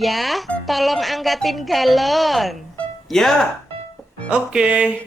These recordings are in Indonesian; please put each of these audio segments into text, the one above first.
Ya, tolong angkatin galon. Ya, oke.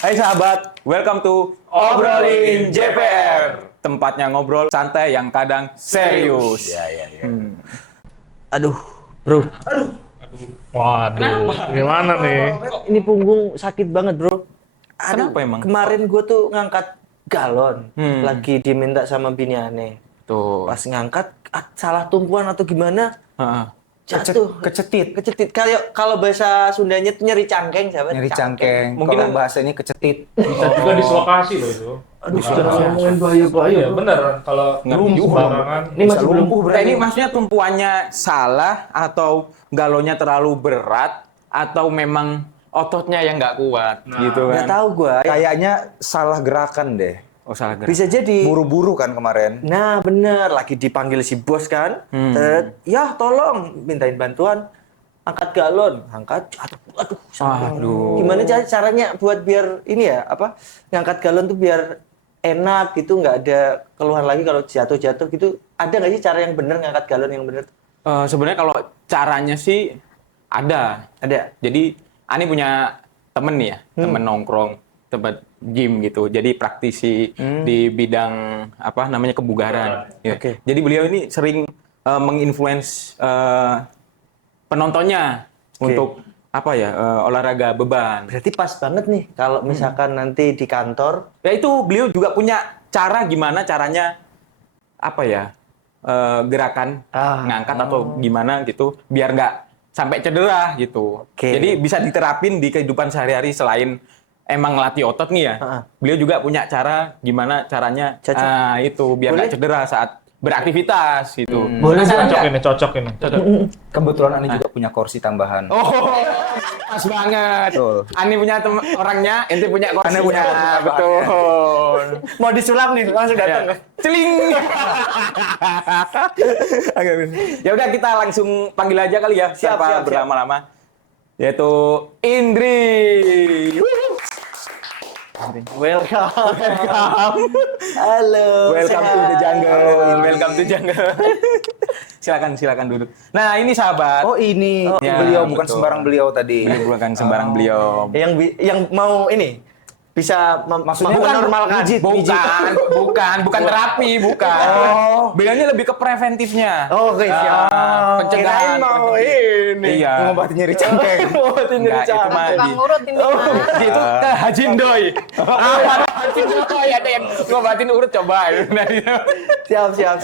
Hai sahabat, welcome to Obrolin JPR. Tempatnya ngobrol santai yang kadang serius. Aduh, bro. Waduh, gimana nih? Ini punggung sakit banget, bro. Kenapa emang? Kemarin gue tuh ngangkat galon. Hmm. Lagi diminta sama bini aneh. Tuh. Pas ngangkat, salah tumpuan atau gimana, Heeh. jatuh. Kecetit. Kecetit. Kalau bahasa Sundanya tuh nyeri cangkeng, sahabat. Nyeri cangkeng. Mungkin Kalau bahasanya kecetit. Bisa juga dislokasi loh itu. Aduh, ngomongin bahaya-bahaya. Iya bener, kalau Ngeri juga. sembarangan. Ini masih belum Ini maksudnya tumpuannya salah atau galonnya terlalu berat atau memang ototnya yang nggak kuat gitu nggak kan? tahu gue. Kayaknya salah gerakan deh. Oh salah gerak. Bisa jadi. Buru-buru kan kemarin. Nah, bener. Lagi dipanggil si bos kan. Ya, tolong. Mintain bantuan. Angkat galon. Angkat. Aduh. Aduh. Gimana caranya buat biar ini ya, apa, ngangkat galon tuh biar enak gitu, nggak ada keluhan lagi kalau jatuh-jatuh gitu. Ada nggak sih cara yang bener ngangkat galon yang bener? Sebenarnya kalau caranya sih ada. Ada. Jadi Ani punya temen nih ya, temen nongkrong, tempat gym gitu. Jadi praktisi di bidang apa namanya kebugaran. Ya. Oke. Jadi beliau ini sering menginfluence penontonnya Oke. untuk apa ya olahraga beban. Berarti pas banget nih kalau misalkan nanti di kantor. Ya itu beliau juga punya cara gimana caranya apa ya gerakan ngangkat atau gimana gitu biar nggak sampai cedera gitu. Oke. Jadi bisa diterapin di kehidupan sehari-hari selain emang ngelatih otot nih ya. Beliau juga punya cara gimana caranya Cocok. itu biar nggak cedera saat beraktivitas gitu. Boleh Cocok ini. Kebetulan Ani juga punya kursi tambahan. Oh, pas banget. Betul. Ani punya orangnya, ente punya kursi. Ani punya betul. Mau disulap nih, langsung datang. Ya. Celing. Ya udah kita langsung panggil aja kali ya, siapa berlama-lama. Yaitu Indri. Welcome. Halo. Welcome to the jungle. Welcome to jungle. silakan duduk. Nah, ini sahabat. Oh, ini. Ya, Beliau bukan betul. sembarang beliau tadi. Beliau bukan sembarang beliau. Yang mau ini bisa Maksudnya menormalkan. Bukan terapi, bukan. Beliaunya lebih ke preventifnya. Oh, oke, siap. Pencegahan. Kirain mau ini. Iya. Mengobati nyeri cangkeng. Ngobatin nyeri Enggak, itu mah cangkeng. di, Urut ini mah. itu ke Hajindoy. Hajindoy ada yang ngobatin urut coba. Siap.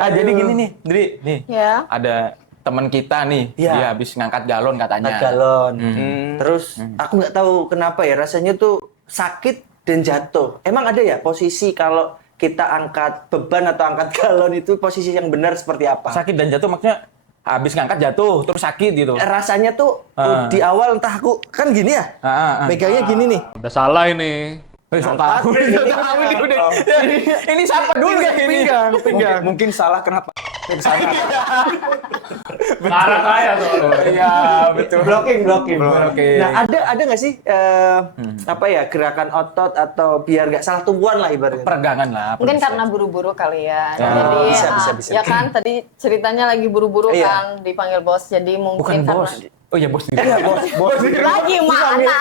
Jadi gini nih, Dri, nih. Ya. Ada teman kita nih, Iya. dia habis ngangkat galon katanya. Angkat galon. Terus aku nggak tahu kenapa ya rasanya tuh sakit dan jatuh. Emang ada ya posisi kalau kita angkat beban atau angkat galon itu posisi yang benar seperti apa? Sakit dan jatuh maksudnya habis ngangkat jatuh terus sakit gitu. Rasanya tuh di awal entah aku kan gini ya, megangnya gini nih. Udah salah ini. Ini siapa dulu ya ini? Pinggang. Mungkin salah kenapa ke sana. Marah saya soalnya. Iya, betul. Blocking. Oke. Nah, ada nggak sih apa ya gerakan otot atau biar nggak salah tumpuan lah ibaratnya? Peregangan lah. Mungkin karena buru-buru kali ya. Ya, Jadi bisa. ya kan tadi ceritanya lagi buru-buru Iya. kan dipanggil bos. Jadi Bukan mungkin karena bos. Oh ya bos di Iya, bos di rumah. Lagi mana?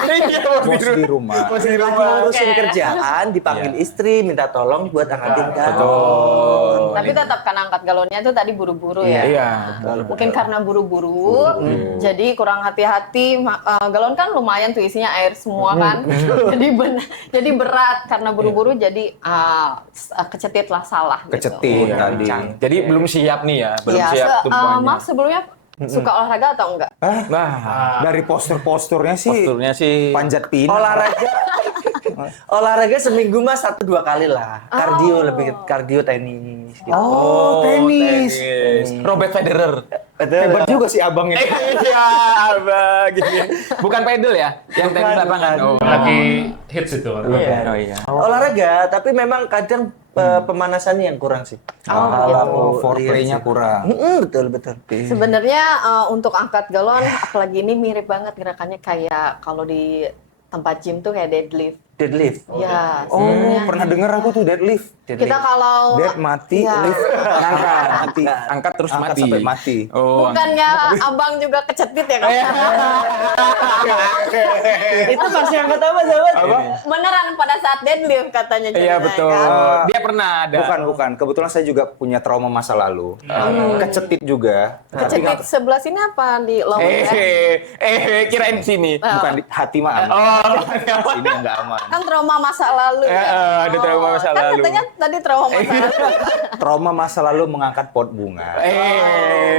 Bos di rumah. Lagi ngurusin kerjaan, dipanggil istri, minta tolong buat angkatin galon. Tapi tetap kan angkat galonnya itu tadi buru-buru ya. Iya. Mungkin karena buru-buru, jadi kurang hati-hati. Galon kan lumayan tuh isinya air semua kan. jadi berat karena buru-buru, jadi kecetit lah, salah. Kecetit Gitu. tadi. Jadi belum siap nih ya, belum Iya, siap tumpahnya. Maaf sebelumnya suka olahraga atau enggak? Nah, Dari postur-posturnya sih posturnya sih panjat pinang. Olahraga seminggu mas 1-2 kali lah. Kardio, lebih ke kardio, tenis gitu. Oh, tenis. Robert Federer. Hebat juga sih abang ini. Iya, abang gini. Bukan pedal ya, yang tenis lapangan. Oh. Lagi hits itu. Oh iya. Olahraga, tapi memang kadang pemanasannya yang kurang sih. Kalau foreplay-nya kurang. Betul. Sebenarnya untuk angkat galon, apalagi ini mirip banget gerakannya kayak kalau di tempat gym tuh kayak deadlift. Deadlift. Ya, Oh, sebenarnya pernah denger aku tuh deadlift. kita kalau Dead mati, ya, lift angkat mati. Angkat terus Angkat mati. sampai mati. Oh. bukannya abang juga kecetit ya kan? Itu pasti angkat apa sahabat? Beneran pada saat deadlift katanya Iya ceritanya, betul. kan? Dia pernah ada. Bukan. Kebetulan saya juga punya trauma masa lalu. Kecetit juga. Kecetit sebelah sini apa di lower back? Kirain sini. Bukan di hati mah aman. Oh, Sini enggak aman. Kan trauma masa lalu ya. ada trauma masa Kan lalu. katanya tadi trauma masa lalu. Trauma masa lalu mengangkat pot bunga.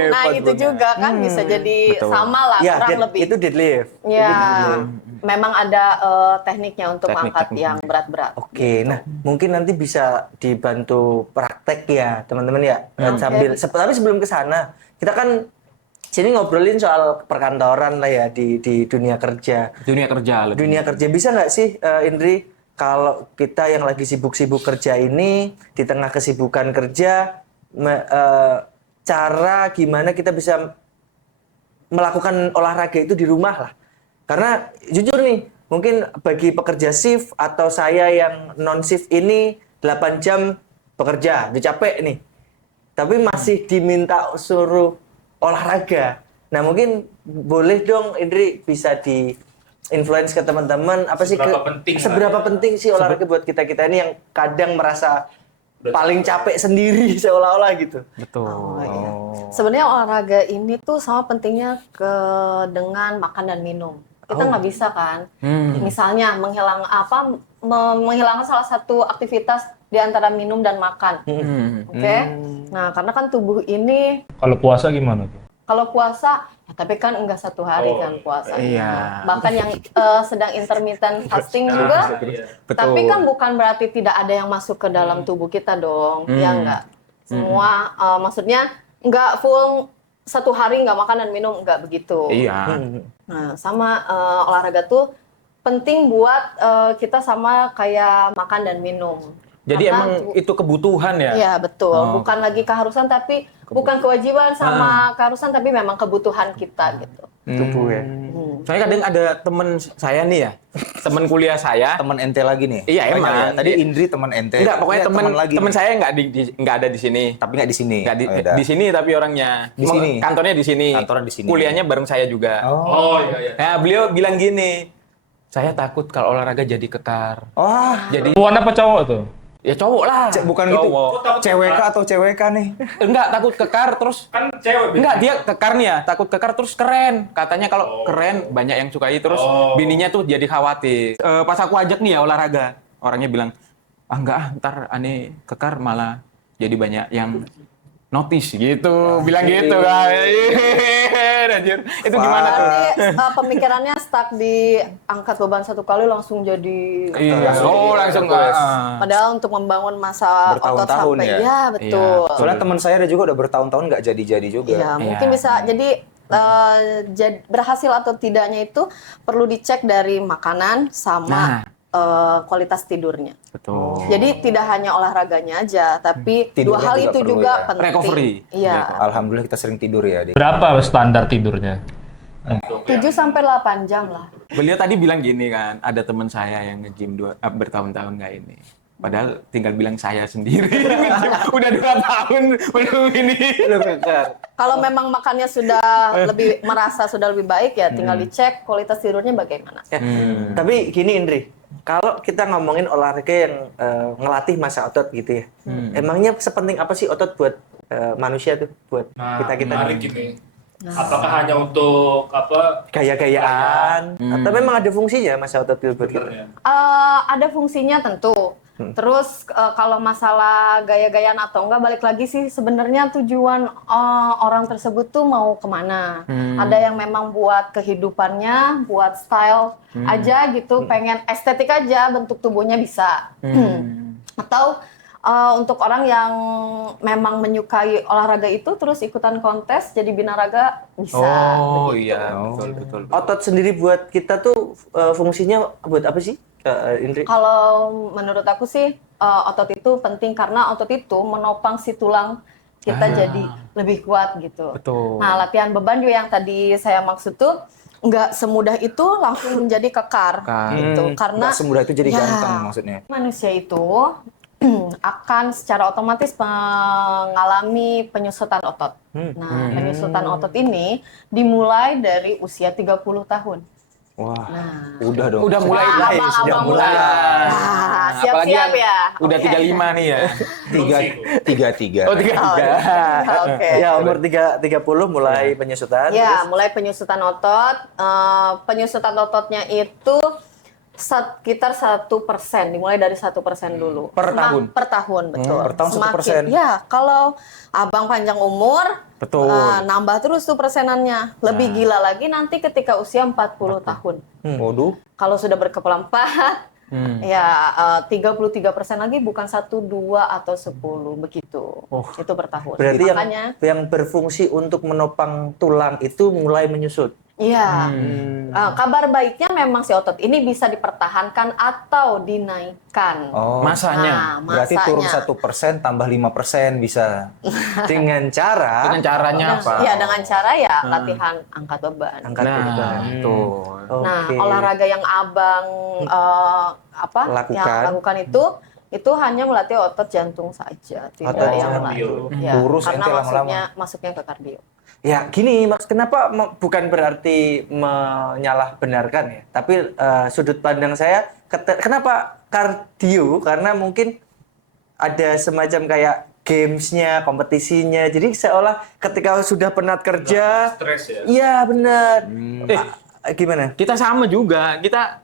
Nah, itu juga kan bisa jadi Betul. sama lah, Ya, kurang lebih. itu deadlift. Ya, memang ada tekniknya untuk angkat Teknik. yang berat-berat. Oke, nah mungkin nanti bisa dibantu praktek ya teman-teman ya. Tapi sebelum ke sana, kita kan sini ngobrolin soal perkantoran lah ya di dunia kerja. Dunia kerja lebih. Dunia kerja bisa nggak sih Indri, kalau kita yang lagi sibuk-sibuk kerja ini, di tengah kesibukan kerja, cara gimana kita bisa melakukan olahraga itu di rumah lah. Karena jujur nih, mungkin bagi pekerja shift atau saya yang non shift ini 8 jam bekerja, udah capek nih. Tapi masih diminta suruh olahraga. Nah, mungkin boleh dong Indri bisa di influence ke teman-teman apa sih seberapa penting sih olahraga buat kita-kita ini yang kadang merasa paling capek sendiri seolah-olah gitu. Betul. Iya. Sebenarnya olahraga ini tuh sama pentingnya dengan makan dan minum. Kita nggak bisa kan, misalnya menghilangkan salah satu aktivitas di antara minum dan makan. Oke? Nah, karena kan tubuh ini Kalau puasa gimana tuh? kalau puasa, ya, tapi kan enggak 1 hari kan puasa. Iya. Bahkan yang sedang intermittent fasting juga. Tapi kan bukan berarti tidak ada yang masuk ke dalam tubuh kita dong. Ya enggak. Semua maksudnya enggak full 1 hari enggak makan dan minum, enggak begitu. Iya. Nah, sama olahraga tuh penting buat kita sama kayak makan dan minum. Jadi Karena emang itu kebutuhan ya? Iya, betul. Oh. Bukan lagi keharusan, tapi bukan kewajiban sama keharusan, tapi memang kebutuhan kita gitu. Tubuh ya. Soalnya kadang ada temen saya nih ya, temen kuliah saya. Teman ente lagi nih. Iya, Oh, emang. iya. Tadi Indri teman ente. Enggak, pokoknya Iya, temen lagi temen nih. saya nggak ada di sini. Tapi nggak di sini. Nggak di, Oh, yaudah. di sini tapi orangnya. Di sini? Kantornya di sini. Kantornya di sini. Kuliahnya bareng saya juga. Oh iya. Nah, beliau bilang gini, saya takut kalau olahraga jadi kekar. Wah, Jadi Perempuan apa cowok tuh? ya cowok lah. bukan gitu. CWK atau CWK nih. Enggak, takut kekar terus. Kan cewek. Enggak, dia kekar nih ya, takut kekar terus keren. Katanya kalau keren banyak yang sukai terus bininya tuh jadi khawatir. Pas aku ajak nih ya olahraga, orangnya bilang, "Ah enggak ah, ntar aneh kekar malah jadi banyak yang notice gitu." Bilang gitu kan. Anjir. Itu gimana tuh? Nanti pemikirannya stuck di angkat beban 1 kali langsung jadi Iya. Oh, langsung padahal untuk membangun masa otot Bertahun-tahun sampai ya? betul. Soalnya teman saya ada juga udah bertahun-tahun nggak jadi-jadi juga. Iya, mungkin bisa jadi berhasil atau tidaknya itu perlu dicek dari makanan sama kualitas tidurnya. Betul. Jadi tidak hanya olahraganya aja, tapi Tidurnya 2 hal juga itu perlu juga ya. penting. Recovery. Iya. Alhamdulillah kita sering tidur ya, Dek. Berapa standar tidurnya? 7-8 jam lah. Beliau tadi bilang gini kan, ada teman saya yang nge-gym bertahun-tahun nggak ini. Padahal tinggal bilang saya sendiri. Udah 2 tahun belum ini. Belum kekar. Kalau memang makannya sudah merasa sudah lebih baik ya tinggal dicek kualitas tidurnya bagaimana. Ya. Tapi gini Indri, kalau kita ngomongin olahraga yang ngelatih masa otot gitu ya, emangnya sepenting apa sih otot buat manusia tuh, buat kita-kita menarik ini. Apakah hanya untuk gaya-gayaan, atau memang ada fungsinya masa otot itu buat kita? Ada fungsinya tentu. Terus kalau masalah gaya-gayaan atau enggak, balik lagi sih sebenarnya tujuan orang tersebut tuh mau kemana. Ada yang memang buat kehidupannya, buat style aja gitu, pengen estetik aja, bentuk tubuhnya bisa. Atau untuk orang yang memang menyukai olahraga itu terus ikutan kontes jadi binaraga bisa. Oh begitu. iya, betul. Otot sendiri buat kita tuh fungsinya buat apa sih, Indri? Kalau menurut aku sih otot itu penting karena otot itu menopang si tulang kita jadi lebih kuat gitu. Betul. Nah, latihan beban juga yang tadi saya maksud tuh nggak semudah itu langsung menjadi kekar gitu. Karena Nggak semudah itu jadi ganteng maksudnya. manusia itu akan secara otomatis mengalami penyusutan otot. Nah, penyusutan otot ini dimulai dari usia 30 tahun. Wah, Nah, udah dong. Udah mulai. Wah, Sudah abang-abang mulai. Nah, Apalagi siap-siap yang ya. Udah Oke. 35 nih ya. 3. Oh, 33. Oke. Ya umur 30 mulai penyusutan. Ya, mulai penyusutan otot. Penyusutan ototnya itu sekitar 1%, dimulai dari 1% dulu. Per tahun? Per tahun, betul. per tahun 1%. Ya, kalau abang panjang umur, Betul. nambah terus tuh persenannya. Lebih gila lagi nanti ketika usia 40 tahun. Waduh. Kalau sudah berkepala 4, ya 33% lagi, bukan 1, 2, atau 10, begitu. Itu per tahun. Berarti Makanya, yang berfungsi untuk menopang tulang itu mulai menyusut. iya. Kabar baiknya memang si otot ini bisa dipertahankan atau dinaikkan. Oh, Masanya. berarti turun 1% tambah 5% bisa. Dengan cara Dengan caranya apa? Ya, dengan cara ya latihan angkat beban. angkat Nah, beban. betul. Nah, Oke. olahraga yang abang lakukan itu hanya melatih otot jantung saja, tidak Otot yang jantung. lain. Ya, Kurus karena ente lama-lama. masuknya ke kardio. Ya gini, Mas, kenapa bukan berarti menyalahbenarkan ya, tapi sudut pandang saya, kenapa kardio? Karena mungkin ada semacam kayak gamesnya, kompetisinya, jadi seolah ketika sudah penat kerja, stres ya. iya benar. Gimana? Kita sama juga. Kita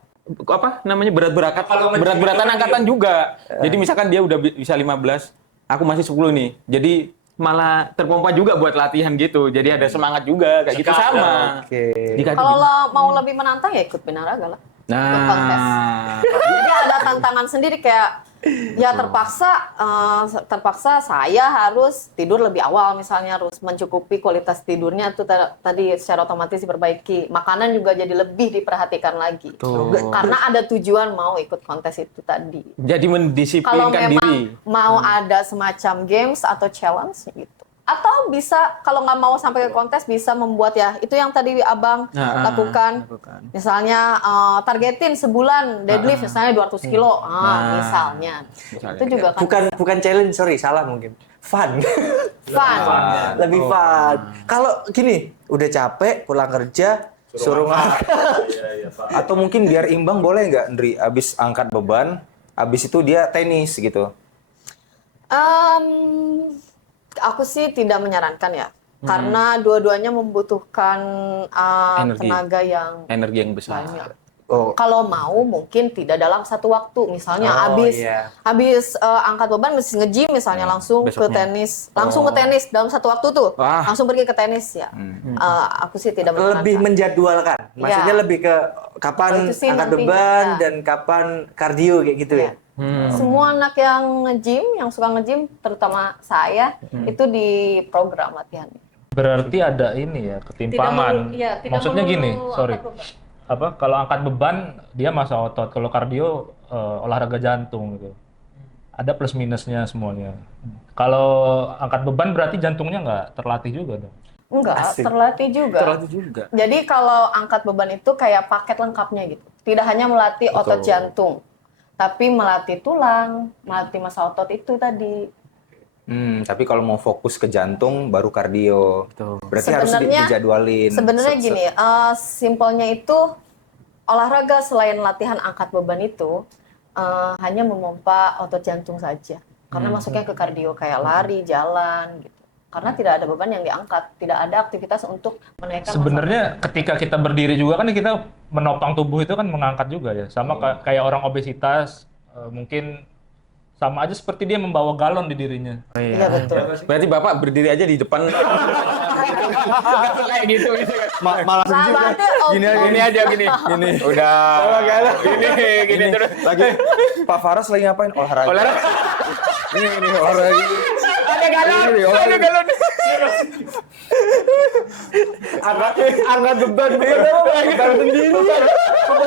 berat-beratan angkatan juga. Jadi misalkan dia udah bisa 15, aku masih 10 nih. Jadi malah terpompa juga buat latihan gitu. Jadi ada semangat juga kayak gitu sama. Oke. Kalau mau lebih menantang ya ikut binaraga lah. Ikut kontes. Nah, Jadi ada tantangan sendiri kayak ya terpaksa saya harus tidur lebih awal, misalnya harus mencukupi kualitas tidurnya tuh tadi secara otomatis diperbaiki. Makanan juga jadi lebih diperhatikan lagi. Karena ada tujuan mau ikut kontes itu tadi. jadi Kalau mendisiplinkan memang diri. mau ada semacam games atau challenge gitu. Atau bisa kalau nggak mau sampai ke kontes bisa membuat ya itu yang tadi abang lakukan. Misalnya targetin sebulan deadlift misalnya 200 kilo, misalnya. Itu juga kan Bukan challenge, sorry, salah mungkin. Fun. fun. Lebih fun. Kalau gini, udah capek pulang kerja, suruh ngangkat. Atau mungkin biar imbang boleh nggak, Ndri? Abis angkat beban, abis itu dia tenis gitu. Aku sih tidak menyarankan ya, karena dua-duanya membutuhkan tenaga yang Energi yang besar. banyak. Oh, Kalau mau mungkin tidak dalam satu waktu, misalnya habis angkat beban mesti nge-gym misalnya langsung ke besoknya. tenis dalam satu waktu tuh Wah. langsung pergi ke tenis ya. Aku sih tidak lebih menyarankan. menjadwalkan. Maksudnya lebih ke kapan Kalau itu sih angkat nanti, beban ya. dan kapan kardio kayak gitu ya. Semua anak yang nge-gym, yang suka nge-gym, terutama saya, itu di program latihannya. Berarti ada ini ya, ketimpangan. Tidak Maksudnya melulu gini, angkat sorry. beban. Kalau angkat beban dia masa otot, kalau kardio olahraga jantung gitu. Ada plus minusnya semuanya. Kalau angkat beban berarti jantungnya nggak terlatih juga dong. Enggak, Asik. terlatih juga. Jadi kalau angkat beban itu kayak paket lengkapnya gitu. Tidak hanya melatih otot jantung, tapi melatih tulang, melatih masa otot itu tadi. Tapi kalau mau fokus ke jantung baru kardio. Berarti harus Sebenarnya- dijadwalin. Sebenarnya gini, simpelnya itu olahraga selain latihan angkat beban itu hanya memompa otot jantung saja. Karena masuknya ke kardio kayak lari, jalan gitu. Karena tidak ada beban yang diangkat, tidak ada aktivitas untuk menaikkan. Sebenarnya ketika kita berdiri juga kan kita menopang tubuh itu kan mengangkat juga ya. Sama kayak orang obesitas, mungkin sama aja seperti dia membawa galon di dirinya. Iya betul. Berarti Bapak berdiri aja di depan. Kayak gitu kan. Malah Nah, berarti gini aja gini. Udah. Gini terus. Lagi Pak Faras lagi ngapain? Olahraga. Ini olahraga. Ada galon. Ada galon. Angkat beban Beban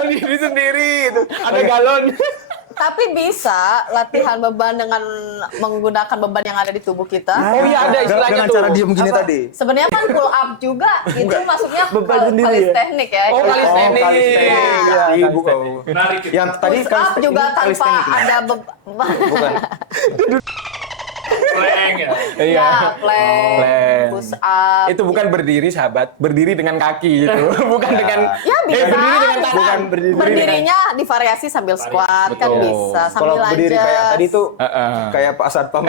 diri sendiri itu. Ada galon. Tapi bisa latihan beban dengan menggunakan beban yang ada di tubuh kita. Oh iya ada istilahnya dengan tuh. cara diem gini tadi. Sebenarnya kan pull up juga itu masuknya Beban sendiri ya? kalisteknik ya. Oh, kalisteknik. Iya. Iya, bukan. Yang tadi Push up juga tanpa kalisteknik. ada beban. Bukan. Plank ya. Iya. Plank, Plank. push up. Itu bukan berdiri sahabat, berdiri dengan kaki gitu. Bukan dengan Ya bisa. berdiri dengan tangan. Bukan berdiri. Berdirinya divariasi sambil squat kan Betul. bisa, Kalau sambil berdiri kayak lanjut. tadi tuh Heeh. kayak Pak Satpam.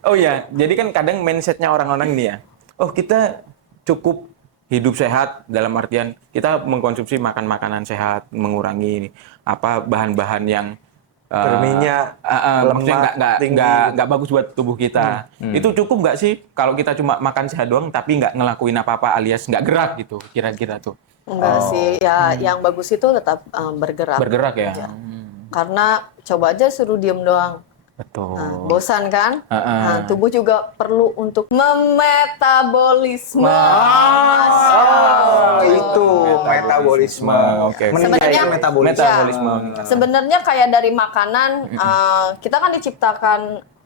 Oh iya, jadi kan kadang mindsetnya orang-orang nih ya. Oh kita cukup hidup sehat dalam artian kita mengkonsumsi makan makanan sehat, mengurangi bahan-bahan yang Berminyak, maksudnya lemak tinggi. nggak bagus buat tubuh kita. Itu cukup nggak sih kalau kita cuma makan sehat doang tapi nggak ngelakuin apa-apa alias nggak gerak gitu kira-kira tuh. Enggak sih, ya yang bagus itu tetap bergerak. Bergerak ya. Ya. Karena coba aja suruh diem doang. Betul. Nah, bosan kan? Heeh. Nah, tubuh juga perlu untuk memetabolisme. Itu metabolisme. Oke. Sebenarnya metabolisme. Sebenarnya kayak dari makanan, kita kan diciptakan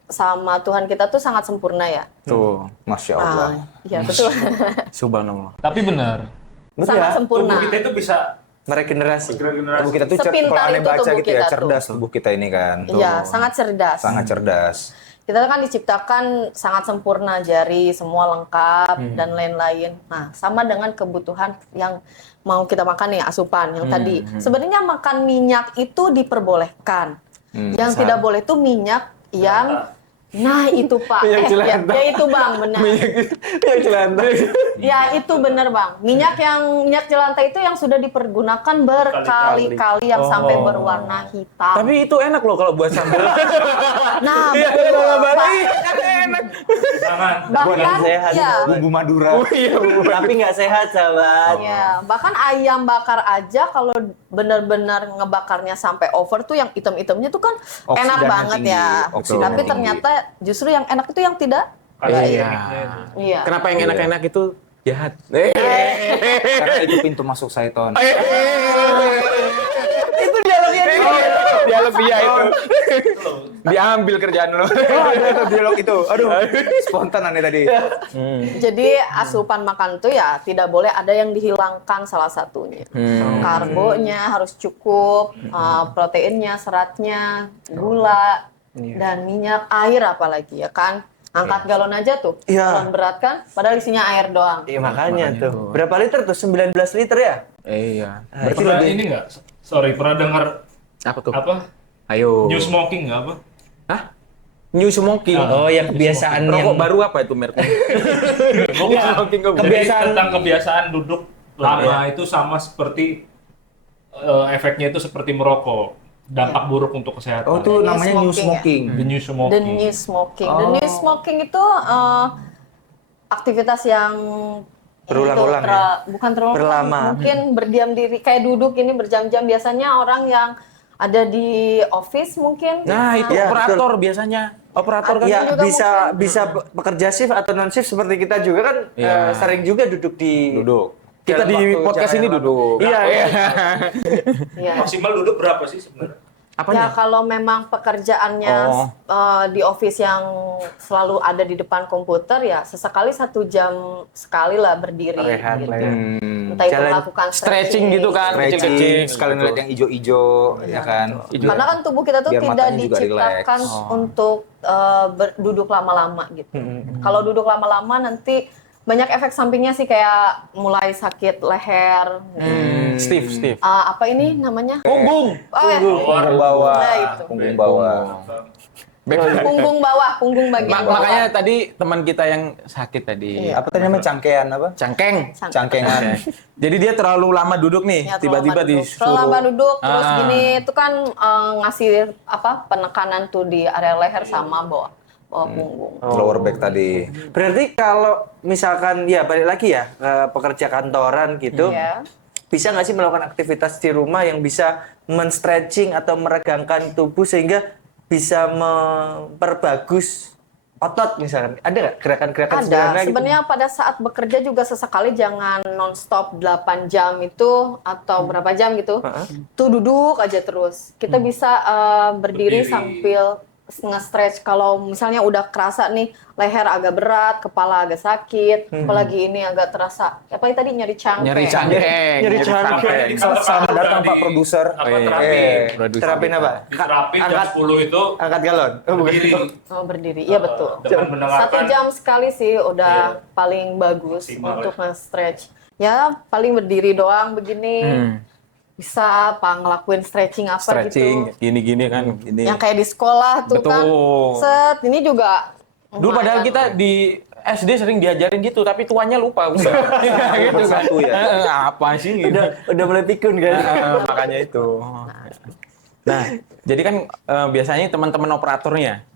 sama Tuhan kita tuh sangat sempurna ya. Tuh, Masya Allah. Iya betul. subhanallah. Tapi benar, Sangat sempurna. tubuh kita itu bisa Meregenerasi. Tubuh kita tuh Sepintar kalau aneh itu baca tubuh gitu ya, kita cerdas tubuh kita ini kan. Iya, sangat cerdas. Sangat cerdas. Kita kan diciptakan sangat sempurna, jari semua lengkap dan lain-lain. Nah, sama dengan kebutuhan yang mau kita makan nih, asupan yang tadi. Sebenarnya makan minyak itu diperbolehkan. Yang tidak boleh itu minyak yang nah itu Pak, ya itu Bang, benar. Yang jelantah. Ya itu benar Bang. Minyak jelantah itu yang sudah dipergunakan berkali-kali yang sampai berwarna hitam. Tapi itu enak loh kalau buat sambal. Nah, betul, Pak. Enak. jangan. Bahkan sehat. ya, Bumbu Madura. Tapi nggak sehat, sahabat. ya, bahkan ayam bakar aja kalau benar-benar ngebakarnya sampai over tuh yang item-itemnya tuh kan enak Oksidannya banget tinggi, ya. oksidannya Tapi tinggi. ternyata justru yang enak itu yang tidak. Iya. Iya. Kenapa yang enak-enak itu jahat? Karena itu pintu masuk Saiton. Itu dialognya dia. Dialog dia itu. Diambil kerjaan lo. Ada dialog itu. Aduh, spontan aneh tadi. Jadi asupan makan tuh ya tidak boleh ada yang dihilangkan salah satunya. Karbonya harus cukup, proteinnya, seratnya, gula, dan minyak, air apalagi ya kan. Angkat galon aja tuh, Iya. galon berat kan, padahal isinya air doang. Iya makanya tuh. Berapa liter tuh? 19 liter ya? Iya. Berarti Pernah lebih. ini nggak? Sorry, pernah dengar Apa tuh? apa? Ayo. New smoking nggak apa? Hah? New smoking. Oh, yang kebiasaan yang Rokok baru apa itu mereknya? Smoking kok. Kebiasaan- Tentang kebiasaan duduk lama itu sama seperti efeknya itu seperti merokok. Dampak buruk untuk kesehatan. Oh, itu namanya new Smoking, smoking. The new smoking. The new smoking. The new smoking itu aktivitas yang Berulang-ulang itu ya? bukan terlalu Berlama. mungkin berdiam diri kayak duduk ini berjam-jam, biasanya orang yang ada di office mungkin. Nah, itu Iya, operator biasanya. Operator kan. Ya juga bisa pekerja shift atau non shift seperti kita juga kan Iya. sering juga duduk di Duduk. Kita dalam di waktu podcast jalan ini yang lama. duduk. Iya, iya. Iya. Maksimal duduk berapa sih sebenarnya? Ya kalau memang pekerjaannya di office yang selalu ada di depan komputer ya sesekali 1 jam sekali lah berdiri Rehat gitu. lah ya. Entah itu Jalan melakukan Stretching gitu kan, Stretching, kecil-kecil. sekalian lihat yang ijo-ijo, ya kan? Karena kan tubuh kita tuh Biar tidak matanya juga diciptakan relax. untuk duduk lama-lama gitu. Kalau duduk lama-lama nanti banyak efek sampingnya sih kayak mulai sakit leher. Steve. Apa ini namanya? Punggung. Oh, ya. Punggung bawah. Nah, itu. Punggung bawah. Punggung bawah, punggung bagian bawah. Makanya tadi teman kita yang sakit tadi. Apa tadi namanya cangkean apa? Cangkeng. Cangkengan. Jadi dia terlalu lama duduk nih, Ya, tiba-tiba terlalu disuruh. lama duduk terus Ah. gini itu kan ngasih apa penekanan tuh di area leher sama bawah punggung. Lower back tadi. Berarti kalau misalkan ya balik lagi ya ke pekerja kantoran gitu, Ya. bisa nggak sih melakukan aktivitas di rumah yang bisa men-stretching atau meregangkan tubuh sehingga bisa memperbagus otot misalkan? Ada nggak gerakan-gerakan sederhana Ada. gitu? Sebenarnya pada saat bekerja juga sesekali jangan nonstop 8 jam itu atau berapa jam gitu. Tuh duduk aja terus. Kita bisa berdiri sambil nge-stretch. Kalau misalnya udah kerasa nih leher agak berat, kepala agak sakit, apalagi ini agak terasa apa tadi nyari cangkeng. Nyari cangkeng. Nyari cangkeng. Selamat datang Pak Produser. Terapin apa? Terapi jam Angkat 10 itu angkat galon. Oh, bukan. berdiri. Oh, berdiri. Iya betul. Dengan mendengarkan 1 jam sekali sih udah paling bagus Maksimal untuk nge-stretch. Ya, paling berdiri doang begini. Bisa apa ngelakuin stretching apa Stretching, gitu. gini-gini kan, gini. Yang kayak di sekolah tuh kan. Betul. Set, ini juga Dulu padahal lumayan. kita di SD sering diajarin gitu, tapi tuanya lupa udah. gitu kan. Satu ya. Apa sih gitu. Udah mulai pikun kan? Makanya itu. Nah, jadi kan biasanya teman-teman operatornya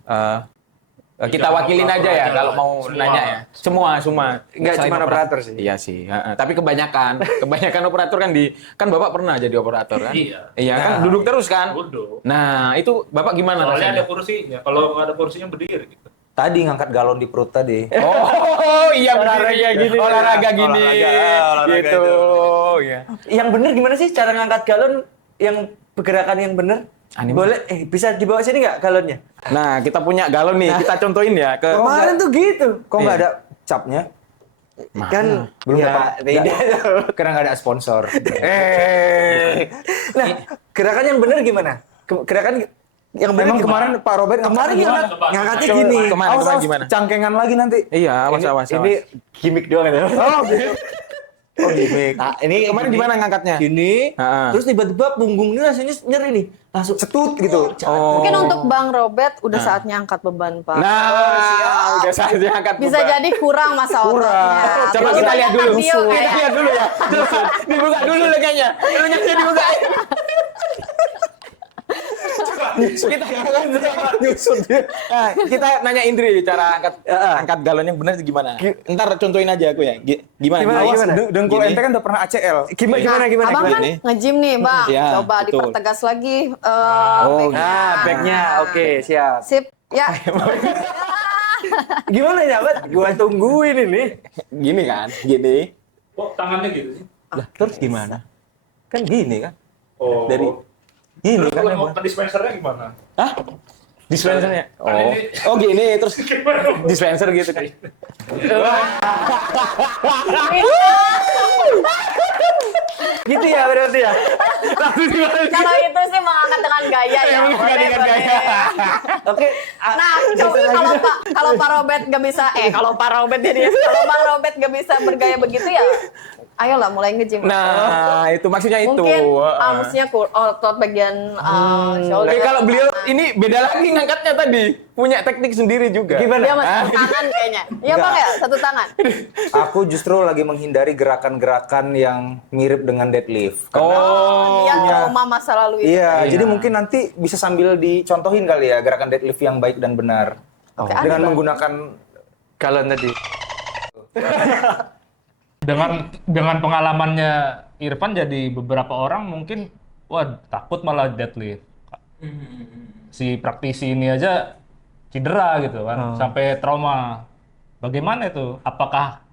kita wakilin aja ya kalau mau nanya ya. Semua. Nggak Selain cuma operator sih. Iya sih. Tapi kebanyakan operator kan kan Bapak pernah jadi operator kan? Iya. Iya kan duduk terus kan? Duduk. Nah, itu Bapak gimana Soalnya rasanya? ada kursinya. Kalau nggak ada kursinya berdiri gitu. Tadi ngangkat galon di perut tadi. Oh, iya olahraga gini. Olahraga gini. Olahraga Gitu. itu. Iya. Yang bener gimana sih cara ngangkat galon yang pergerakan yang bener? Boleh, bisa dibawa sini nggak galonnya? Nah, kita punya galon nih, kita contoin ya ke Kemarin tuh gitu. Kok nggak Iya. ada capnya? Kan Belum ya, dapat. tidak. Karena nggak ada sponsor. Nah, gerakan yang bener gimana? Gerakan yang bener Memang gimana? kemarin Pak Robert Kemarin gimana? ngangkatnya gini. Kemarin gimana? Cangkengan lagi nanti. Iya, awas. Ini gimmick doang ya. Oh, gitu. Oh, gimmick. Nah, ini Kemarin gini. gimana ngangkatnya? Gini, Ha-ha. terus tiba-tiba punggung ini rasanya nyeri nih. Langsung Setut gitu. Oh. Mungkin untuk Bang Robert udah saatnya angkat beban, Pak. Nah, udah saatnya angkat Bisa beban. jadi kurang masa ototnya. Coba kita lihat dulu. Kardio Kita kayak- lihat dulu ya. Dibuka dulu leganya. Leganya dibuka. kita Nyusut dia. Nah, kita nanya Indri cara angkat galon yang benar itu gimana? Ntar contohin aja aku ya. Gimana? Gimana, Awas, gimana? Dengkul Gini. ente kan udah pernah ACL. gimana? Abang kan Ini. nge-gym nih, Bang. Iya, Coba betul. dipertegas lagi backnya. Nah, backnya oke, siap. Sip, ya. Gimana ya, Bat? Gua tungguin ini. Gini kan? Gini. Kok tangannya gitu sih? Lah, terus gimana? Kan gini kan? Oh. Dari gini Terus kan? kalau mau ke dispensernya gimana? Hah? Dispensernya? Kan ini- Oh gini, terus dispenser gitu kan? Gitu ya berarti ya. Kalau itu sih mengangkat dengan gaya ya. Mengangkat Boleh, dengan boleh. gaya. Oke. Nah, coba kalau Pak Robert nggak bisa, kalau Pak Robert jadi, kalau Bang Robert nggak bisa bergaya begitu ya, ayolah mulai nge-gym. Nah, itu maksudnya itu. Mungkin Heeh. maksudnya otot bagian shoulder. Kalau beliau ini beda lagi ngangkatnya tadi. Punya teknik sendiri juga. Gimana? Dia masih satu tangan kayaknya. Iya Bang ya, satu tangan. Aku justru lagi menghindari gerakan-gerakan yang mirip dengan deadlift. Oh. Dia trauma masa lalu itu. Iya, jadi mungkin nanti bisa sambil dicontohin kali ya gerakan deadlift yang baik dan benar. Oke, Dengan ada, Bang. menggunakan Galon tadi. Dengan pengalamannya Irfan jadi beberapa orang mungkin wah takut malah deadlift. Si praktisi ini aja cedera gitu kan, sampai trauma. Bagaimana itu? Apakah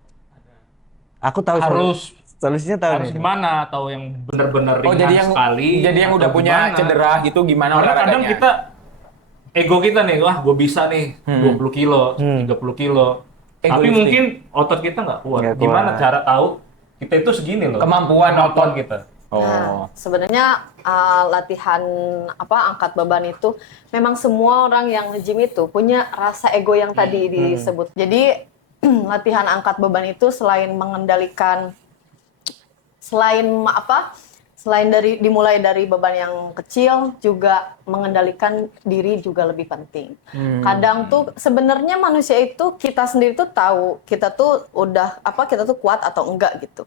Aku tahu harus Solusinya tahu harus nih. gimana, atau yang benar-benar ringan jadi yang sekali. jadi yang udah atau punya gimana. cedera gitu gimana Karena kadang olahraganya? kita ego kita nih, wah gue bisa nih 20 kilo, 30 kilo. Tapi Egoistik. mungkin otot kita nggak kuat. Nggak Gimana kuat. cara tahu kita itu segini loh? Kemampuan otot kita. Nah, sebenarnya latihan angkat beban itu memang semua orang yang gym itu punya rasa ego yang tadi disebut. Jadi latihan angkat beban itu selain mengendalikan selain dimulai dari beban yang kecil, juga mengendalikan diri juga lebih penting. Kadang tuh sebenarnya manusia itu kita sendiri tuh tahu kita tuh kita tuh kuat atau enggak gitu.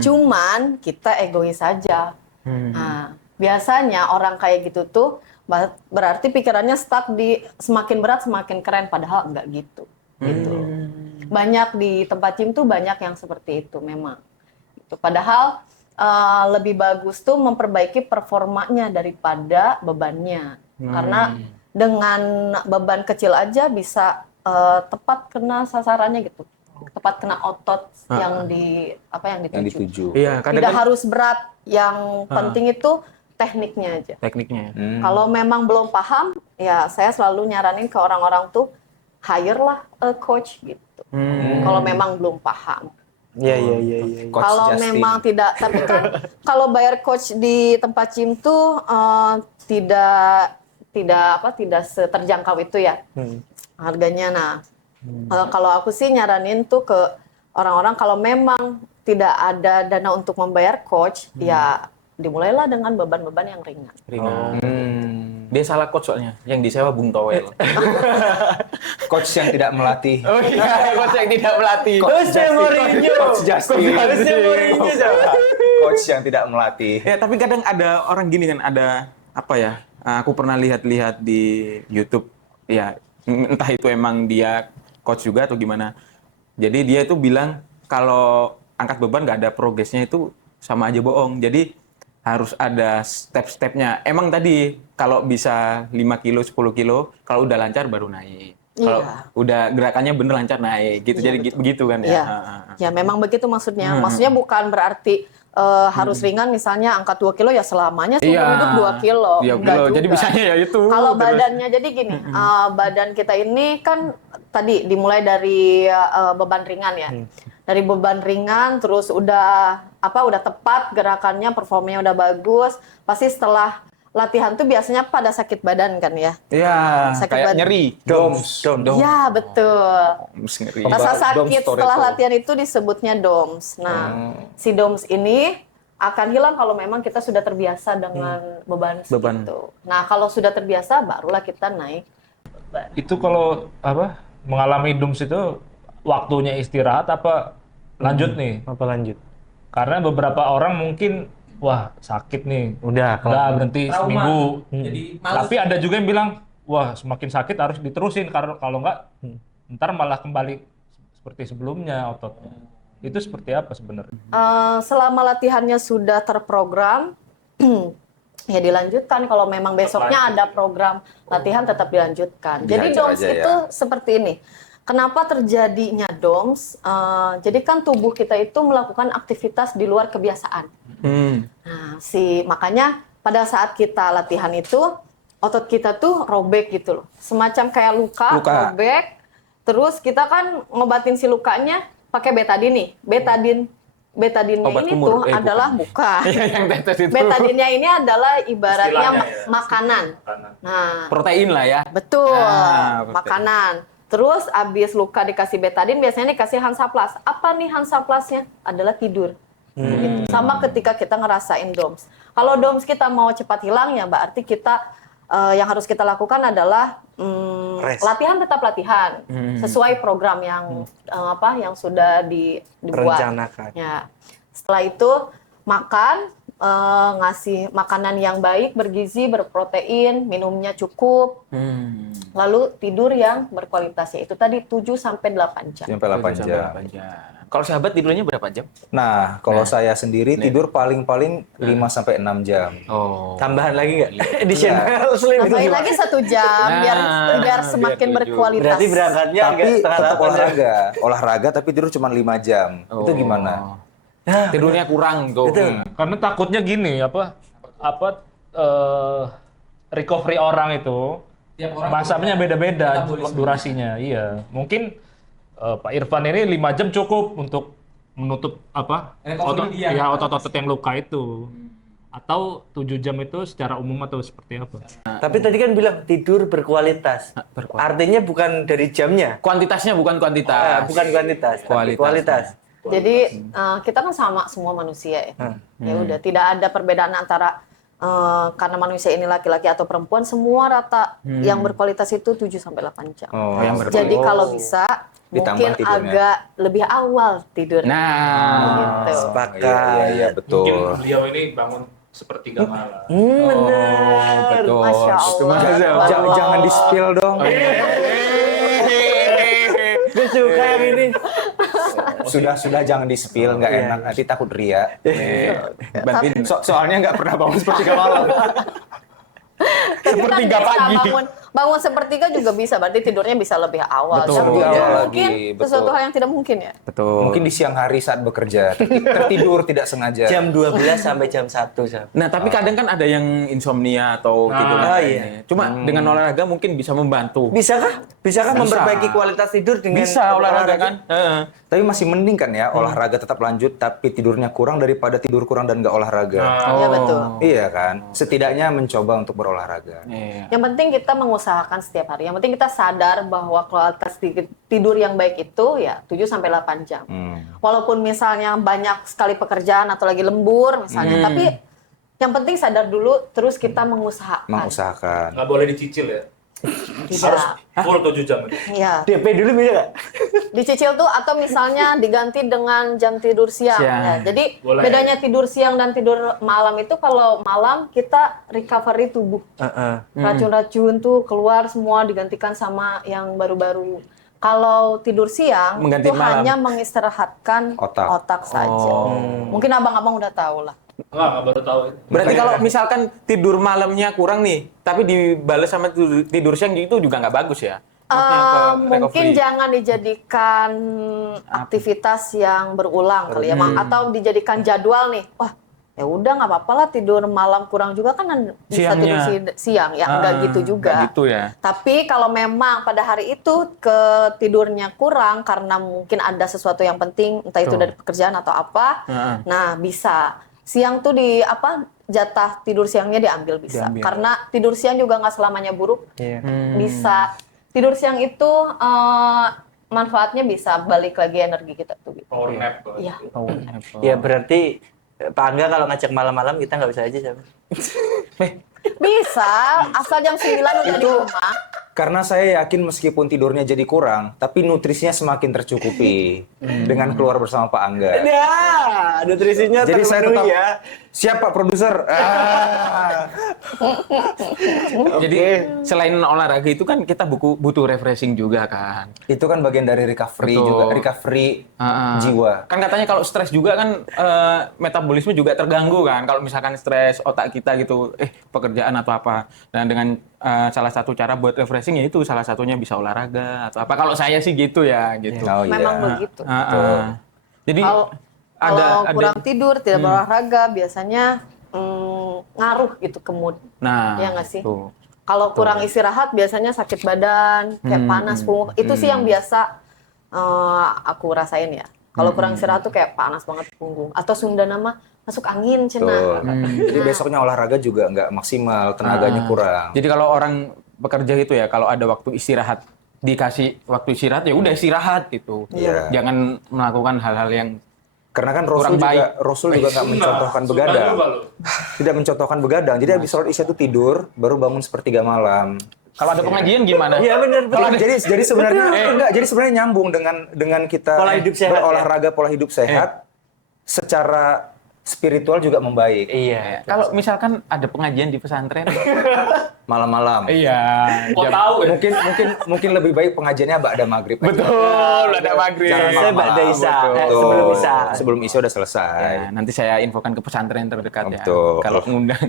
Cuman kita egois saja. Nah, biasanya orang kayak gitu tuh berarti pikirannya stuck di semakin berat semakin keren, padahal enggak gitu. Gitu. Banyak di tempat gym tuh banyak yang seperti itu memang. Gitu. Padahal lebih bagus tuh memperbaiki performanya daripada bebannya. Karena dengan beban kecil aja bisa tepat kena sasarannya gitu. Tepat kena otot yang dituju. Iya, kadang Tidak kan harus berat, yang penting itu tekniknya aja. tekniknya. Kalau memang belum paham, ya saya selalu nyaranin ke orang-orang tuh hire lah a coach gitu. Kalau memang belum paham. Iya. Coach Kalau Justin. memang tidak, tapi kan kalau bayar coach di tempat gym tuh tidak seterjangkau itu ya harganya. Nah, kalau aku sih nyaranin tuh ke orang-orang kalau memang tidak ada dana untuk membayar coach, ya dimulailah dengan beban-beban yang ringan. Dia salah coach soalnya, yang disewa Bung Towel. Coach yang tidak melatih. Oh iya, coach yang tidak melatih. Coach Mourinho. Coach Justin. Coach yang tidak melatih. Ya, tapi kadang ada orang gini kan, ada apa ya? Aku pernah lihat-lihat di YouTube, ya entah itu emang dia coach juga atau gimana. Jadi dia itu bilang kalau angkat beban nggak ada progresnya itu sama aja bohong. Jadi harus ada step-stepnya. Emang tadi kalau bisa 5 kilo, 10 kilo, kalau udah lancar baru naik. Kalau udah gerakannya bener lancar naik gitu. Iya, Jadi begitu kan ya. Iya. Ya memang begitu maksudnya. Maksudnya bukan berarti harus ringan, misalnya angkat 2 kilo ya selamanya seumur hidup 2 kilo. 2 Enggak kilo. juga. Jadi bisanya ya itu. Kalau terus. badannya jadi gini, badan kita ini kan tadi dimulai dari beban ringan ya. Dari beban ringan terus udah tepat gerakannya, performanya udah bagus. Pasti setelah latihan tuh biasanya pada sakit badan kan ya. Iya, Sakit kayak badan. nyeri. DOMS. Iya, betul. Ngeri. Rasa DOMS sakit setelah Toretto. latihan itu disebutnya DOMS. Nah, si DOMS ini akan hilang kalau memang kita sudah terbiasa dengan beban segitu. Nah, kalau sudah terbiasa barulah kita naik beban. Itu kalau mengalami DOMS itu waktunya istirahat apa lanjut nih? Apa lanjut? Karena beberapa orang mungkin wah sakit nih, Udah, udah berhenti Trauma. seminggu. Jadi males. Tapi ada juga yang bilang wah semakin sakit harus diterusin karena kalau enggak ntar malah kembali seperti sebelumnya ototnya. Itu seperti apa sebenarnya? Selama latihannya sudah terprogram, ya dilanjutkan. Kalau memang besoknya ada program latihan tetap dilanjutkan. Jadi Dihajar DOMS aja itu ya. seperti ini. Kenapa terjadinya DOMS? Jadi kan tubuh kita itu melakukan aktivitas di luar kebiasaan. Nah, makanya pada saat kita latihan itu otot kita tuh robek gitu loh. Semacam kayak luka. Robek. Terus kita kan ngobatin si lukanya pakai betadin nih. Betadinnya Obat ini kumur. tuh adalah bukan. Yang tetes itu. Betadinnya ini adalah ibaratnya Istilahnya ya. makanan. Nah, Protein lah ya. betul, Protein. makanan. Terus abis luka dikasih betadin, biasanya dikasih Hansaplast. Apa nih Hansaplastnya? Adalah tidur. Gitu. Sama ketika kita ngerasain DOMS. Kalau DOMS kita mau cepat hilang ya berarti kita yang harus kita lakukan adalah latihan, tetap latihan sesuai program yang yang sudah dibuat. Rencanakan. Ya. Setelah itu makan, ngasih makanan yang baik, bergizi, berprotein, minumnya cukup. Lalu tidur yang berkualitas, yaitu tadi 7 sampai 8 jam. Sampai 8 jam. Kalau sahabat tidurnya berapa jam? Nah, kalau saya sendiri tidur paling-paling 5 sampai 6 jam. Oh. Tambahan lagi nggak? Additional sleep. Tambahin lagi 1 jam biar semakin biar 7. berkualitas. Berarti berangkatnya Tapi agak setengah tetap 8 ya? olahraga. Olahraga tapi tidur cuma 5 jam. Itu gimana? Tidurnya kurang tuh. Betul. Karena takutnya gini, recovery orang itu masanya beda-beda durasinya. Iya. Mungkin Pak Irfan ini 5 jam cukup untuk menutup otot-otot yang luka itu. Atau 7 jam itu secara umum atau seperti apa? Tapi tadi kan bilang tidur berkualitas. Artinya bukan dari jamnya. Kuantitasnya bukan kuantitas. Bukan kuantitas, tapi kualitas. Jadi kita kan sama semua manusia ya. Ya udah tidak ada perbedaan antara karena manusia ini laki-laki atau perempuan, semua rata yang berkualitas itu 7 sampai 8 jam. yang berkualitas. Jadi kalau bisa Ditambah mungkin tidurnya. agak lebih awal tidur. Nah, Gitu. Sepakat. Iya, betul. Mungkin beliau ini bangun sepertiga malam. Benar. betul. Masya Allah. Jangan di-spill dong. Gue suka yang ini. Sudah jangan di-spill, nggak enak. Nanti takut ria. Bantuin. Soalnya nggak pernah bangun sepertiga malam. Sepertiga Kan bisa pagi. bangun sepertiga juga bisa, berarti tidurnya bisa lebih awal. Betul. Tapi Lebih tidak awal mungkin lagi, betul. sesuatu hal yang tidak mungkin ya. Betul. Mungkin di siang hari saat bekerja, tertidur tidak sengaja. Jam 12 sampai jam 1. Nah, tapi kadang kan ada yang insomnia atau gitu. Ah, iya. Cuma dengan olahraga mungkin bisa membantu. Bisakah Bisa. memperbaiki kualitas tidur dengan Bisa olahraga kan? Heeh. Tapi masih mending kan ya, olahraga tetap lanjut, tapi tidurnya kurang daripada tidur kurang dan nggak olahraga. Iya betul. Iya kan? Setidaknya mencoba untuk berolahraga. Iya. Yang penting kita mengusahakan setiap hari. Yang penting kita sadar bahwa kualitas tidur yang baik itu ya 7 sampai 8 jam. Walaupun misalnya banyak sekali pekerjaan atau lagi lembur misalnya, tapi yang penting sadar dulu terus kita mengusahakan. Mengusahakan. Nggak boleh dicicil ya. Harus Tidak. full 7 jam. Iya. DP dulu bisa nggak? Dicicil tuh atau misalnya diganti dengan jam tidur siang. Siang. Ya, jadi Boleh. bedanya tidur siang dan tidur malam itu kalau malam kita recovery tubuh. Racun-racun tuh keluar semua digantikan sama yang baru-baru. Kalau tidur siang Mengganti itu malam. hanya mengistirahatkan Otak. otak saja. Mungkin abang-abang udah tahu lah. Nggak baru tahu itu. Berarti kalau misalkan tidur malamnya kurang nih, tapi dibales sama tidur siang itu juga nggak bagus ya? Maksudnya ke Mungkin recovery. jangan dijadikan aktivitas yang berulang kali ya, atau dijadikan jadwal nih. Wah, ya udah nggak apa-apa lah tidur malam kurang juga kan bisa Siangnya. tidur siang ya, enggak gitu juga. Nggak gitu ya? Tapi kalau memang pada hari itu tidurnya kurang karena mungkin ada sesuatu yang penting, entah itu dari pekerjaan atau apa, nah bisa siang tuh jatah tidur siangnya diambil bisa. Diambil. Karena tidur siang juga nggak selamanya buruk. Bisa tidur siang itu manfaatnya bisa balik lagi energi kita tuh. Gitu. Power nap. Iya. Ya berarti Pak Angga kalau ngajak malam-malam kita nggak bisa aja sama. Bisa, asal jam 9 udah di rumah. Karena saya yakin meskipun tidurnya jadi kurang, tapi nutrisinya semakin tercukupi dengan keluar bersama Pak Angga. Ya, nutrisinya Jadi saya tetap terpenuhi ya. siap Pak Produser. Jadi selain olahraga itu kan kita butuh refreshing juga kan. Itu kan bagian dari recovery Betul. juga, recovery jiwa. Kan katanya kalau stres juga kan metabolisme juga terganggu kan. Kalau misalkan stres otak kita gitu, pekerjaan atau apa. Dan dengan salah satu cara buat refreshing ya itu salah satunya bisa olahraga atau apa. Kalau saya sih gitu ya gitu. Oh, iya. Memang begitu. Jadi Kalau kurang tidur, tidak berolahraga, biasanya ngaruh gitu ke mood. Nah, Ya nggak sih? tuh. Kalau kurang istirahat, biasanya sakit badan, kayak panas punggung. Itu sih yang biasa aku rasain ya. Kalau kurang istirahat tuh kayak panas banget punggung. Atau Sunda nama masuk angin cina. Jadi besoknya olahraga juga nggak maksimal, tenaganya kurang. Jadi kalau orang bekerja itu ya, kalau ada waktu istirahat, dikasih waktu istirahat ya udah istirahat gitu. Iya. Jangan melakukan hal-hal yang Karena kan Kurang Rasul juga nggak mencontohkan begadang. Tidak mencontohkan begadang. Jadi habis sholat isya itu tidur, baru bangun sepertiga malam. kalau ada pengajian gimana? Iya benar. Jadi sebenarnya enggak, jadi sebenarnya nyambung dengan kita Pola hidup sehat, berolahraga, pola hidup sehat, secara spiritual juga membaik. Iya. Kalau misalkan ada pengajian di pesantren, Malam-malam. iya. Kok tahu ya? Mungkin lebih baik pengajiannya ba'da maghrib. Betul, ada maghrib. Jangan Saya malam-malam. ba'da isya, Betul. sebelum isya. Sebelum isya udah selesai. Ya, nanti saya infokan ke pesantren terdekat ya. Betul. Kalau ngundang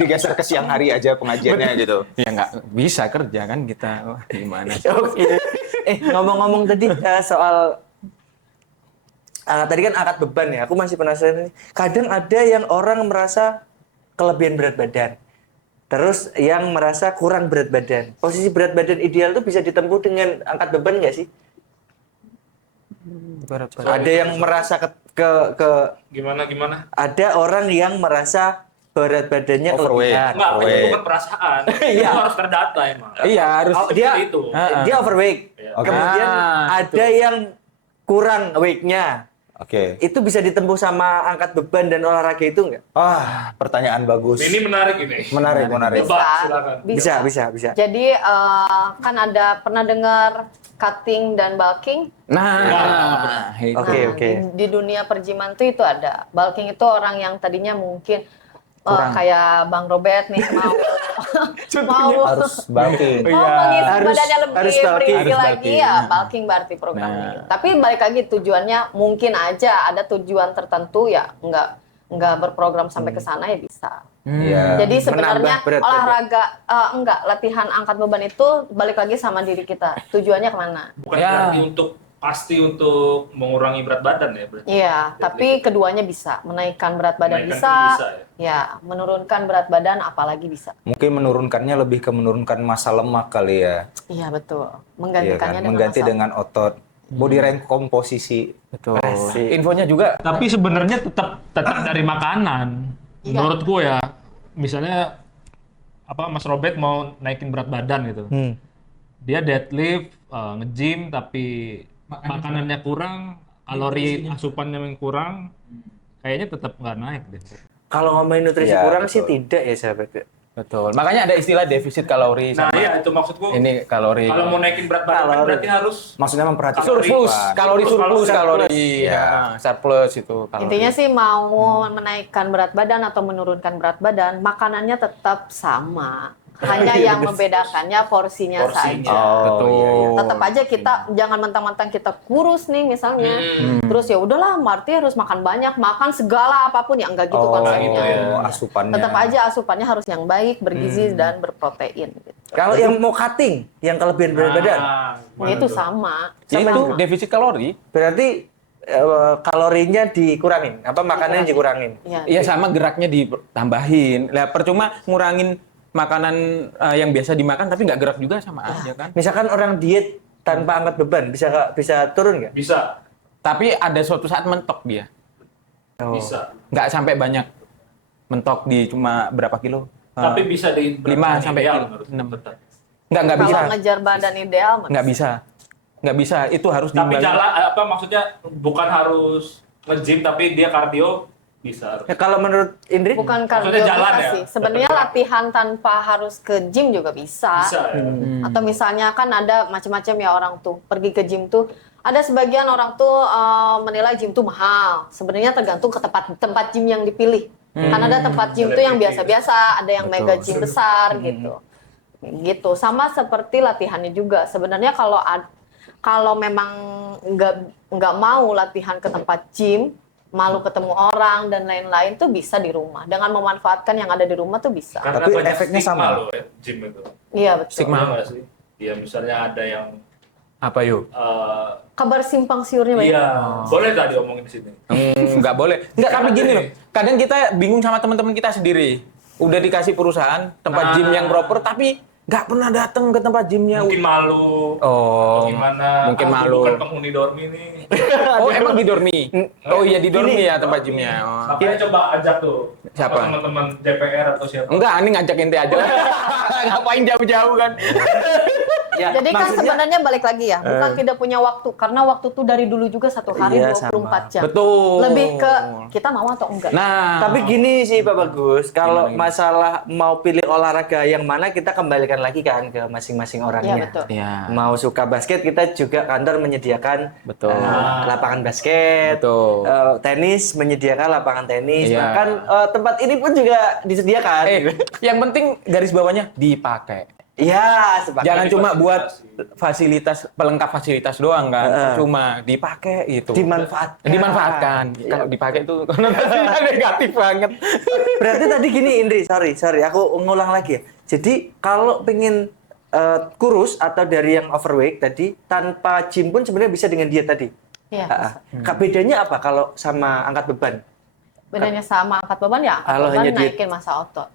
digeser ke siang hari aja pengajiannya gitu. ya nggak bisa kerja kan kita. Wah, gimana? Oke. Ngomong-ngomong tadi soal tadi kan angkat beban ya. Aku masih penasaran nih. Kadang ada yang orang merasa kelebihan berat badan. Terus yang merasa kurang berat badan. Posisi berat badan ideal tuh bisa ditempuh dengan angkat beban nggak sih? Ada yang merasa Gimana? ada orang yang merasa berat badannya Overweight. kelebihan. Enggak, itu Overweight. bukan perasaan. Iya. Itu harus terdata emang. Iya, harus. Oh, dia Seperti itu. dia overweight. Oke. Kemudian ada yang kurang weight-nya. Oke. Itu bisa ditempuh sama angkat beban dan olahraga itu nggak? Pertanyaan bagus. Ini menarik ini. Menarik. Coba, silakan. Bisa. Jadi kan ada pernah dengar cutting dan bulking? Nah, itu. Oke. Di dunia perjiman tuh itu ada. Bulking itu orang yang tadinya mungkin Kurang. kayak Bang Robert nih mau Harus bulking. mau mengisi Harus- badannya lebih harus bulking. berisi Harus lagi bulking. ya bulking berarti programnya. Nah. Tapi balik lagi tujuannya mungkin aja ada tujuan tertentu ya nggak berprogram sampai ke sana ya bisa. Iya. Jadi sebenarnya Menambah berat badan. olahraga latihan angkat beban itu balik lagi sama diri kita. Tujuannya kemana? Bukan Ya. berarti pasti untuk mengurangi berat badan ya berarti. Iya, tapi keduanya bisa. Menaikkan berat badan Menaikkan bisa. itu bisa, Ya, menurunkan berat badan apalagi bisa. Mungkin menurunkannya lebih ke menurunkan massa lemak kali ya. Iya, betul. Iya kan? Menggantikannya dengan Mengganti massa- dengan otot. Body recomposisi. Betul. Infonya juga Tapi sebenarnya tetap dari makanan. Iya. Menurutku ya, misalnya Mas Robert mau naikin berat badan gitu. Dia deadlift, nge-gym tapi makanannya kurang, kalori asupannya yang kurang, kayaknya tetap nggak naik deh. Kalau ngomongin nutrisi Ya, kurang betul. sih tidak ya sahabat. betul. Makanya ada istilah defisit kalori Nah, sama iya itu maksudku. ini kalori. Kalau mau naikin berat badan kan Kalori. berarti harus Maksudnya memperhatikan surplus, kalori surplus, kalori. Iya. Surplus itu kalori. Intinya sih mau menaikkan berat badan atau menurunkan berat badan, makanannya tetap sama. Hanya yang membedakannya porsinya saja. betul. Tetap aja kita jangan mentang-mentang kita kurus nih misalnya. Terus ya udahlah, Marty harus makan banyak, makan segala apapun ya enggak gitu konsepnya. gitu ya. Asupannya. Tetap aja asupannya harus yang baik, bergizi dan berprotein gitu. Kalau yang mau cutting, yang kelebihan berat badan, Nah, itu sama. Itu Sama. defisit kalori. berarti kalorinya dikurangin, apa makanannya dikurangin. Iya. Iya sama geraknya ditambahin. Lah percuma ngurangin makanan yang biasa dimakan tapi nggak gerak juga sama aja kan. Misalkan orang diet tanpa angkat beban, bisa turun nggak? bisa. Tapi ada suatu saat mentok dia. Bisa. Nggak sampai banyak. Mentok di cuma berapa kilo? Tapi bisa di 5 sampai ideal, 6. tetap. Nggak bisa. Kalau ngejar badan ideal, Nggak bisa. Nggak bisa. Itu harus Tapi diimbangi. jalan maksudnya bukan harus nge-gym tapi dia kardio bisa. Ya, kalau menurut Indri, bukan Maksudnya kardio jalan bisa ya? sih. Sebenarnya Tetap latihan tanpa harus ke gym juga bisa. Bisa ya. Atau misalnya kan ada macam-macam ya orang tuh pergi ke gym tuh. Ada sebagian orang tuh menilai gym tuh mahal. Sebenarnya tergantung ke tempat gym yang dipilih. Kan ada tempat gym tuh yang biasa-biasa, ada yang mega gym besar gitu. Gitu. Sama seperti latihannya juga. Sebenarnya kalau memang nggak mau latihan ke tempat gym, malu ketemu orang dan lain-lain tuh bisa di rumah. Dengan memanfaatkan yang ada di rumah tuh bisa. Karena Tapi banyak efeknya stigma sama. loh ya, gym itu. Iya betul. Stigma. Iya nggak sih? Iya misalnya ada yang Apa yuk? Kabar simpang siurnya banyak. iya boleh tadi omongin di sini. Nggak boleh. Nggak, tapi gini loh. Kadang kita bingung sama teman-teman kita sendiri. Udah dikasih perusahaan tempat gym yang proper tapi nggak pernah datang ke tempat gymnya. Mungkin malu. Oh, Atau gimana? mungkin Aku malu. Bukan penghuni dormi nih. Oh, emang di Dormi? Oh iya di Dormi ya tempat gymnya. Oh. Makanya coba ajak tuh. Siapa? Apa teman-teman DPR atau siapa? Enggak, ini ngajak ente aja lah. Ngapain jauh-jauh kan? ya, Jadi kan maksudnya- sebenarnya balik lagi ya, bukan tidak punya waktu. Karena waktu tuh dari dulu juga satu hari Iya, 24 jam. Betul. Lebih ke kita mau atau enggak. Nah, Tapi gini sih Pak Bagus, kalau Gimana? masalah mau pilih olahraga yang mana kita kembalikan lagi kan ke masing-masing Iya orangnya. betul. ya. Mau suka basket, kita juga kantor menyediakan Betul. lapangan basket. Betul. Tenis menyediakan lapangan tenis. Iya. Bahkan tempat ini pun juga disediakan. Yang penting garis bawahnya dipakai. Iya, sepakat. Jangan cuma buat fasilitas pelengkap fasilitas doang kan, cuma dipakai itu. Dimanfaatkan. Dimanfaatkan. Kalau dipakai itu konotasinya negatif banget. Berarti tadi gini Indri, sorry, aku ngulang lagi ya. Jadi kalau pengen kurus atau dari yang overweight tadi, tanpa gym pun sebenarnya bisa dengan diet tadi. Iya. Bedanya apa kalau sama angkat beban? Bedanya sama angkat beban ya, angkat Kalau beban hanya naikin massa otot.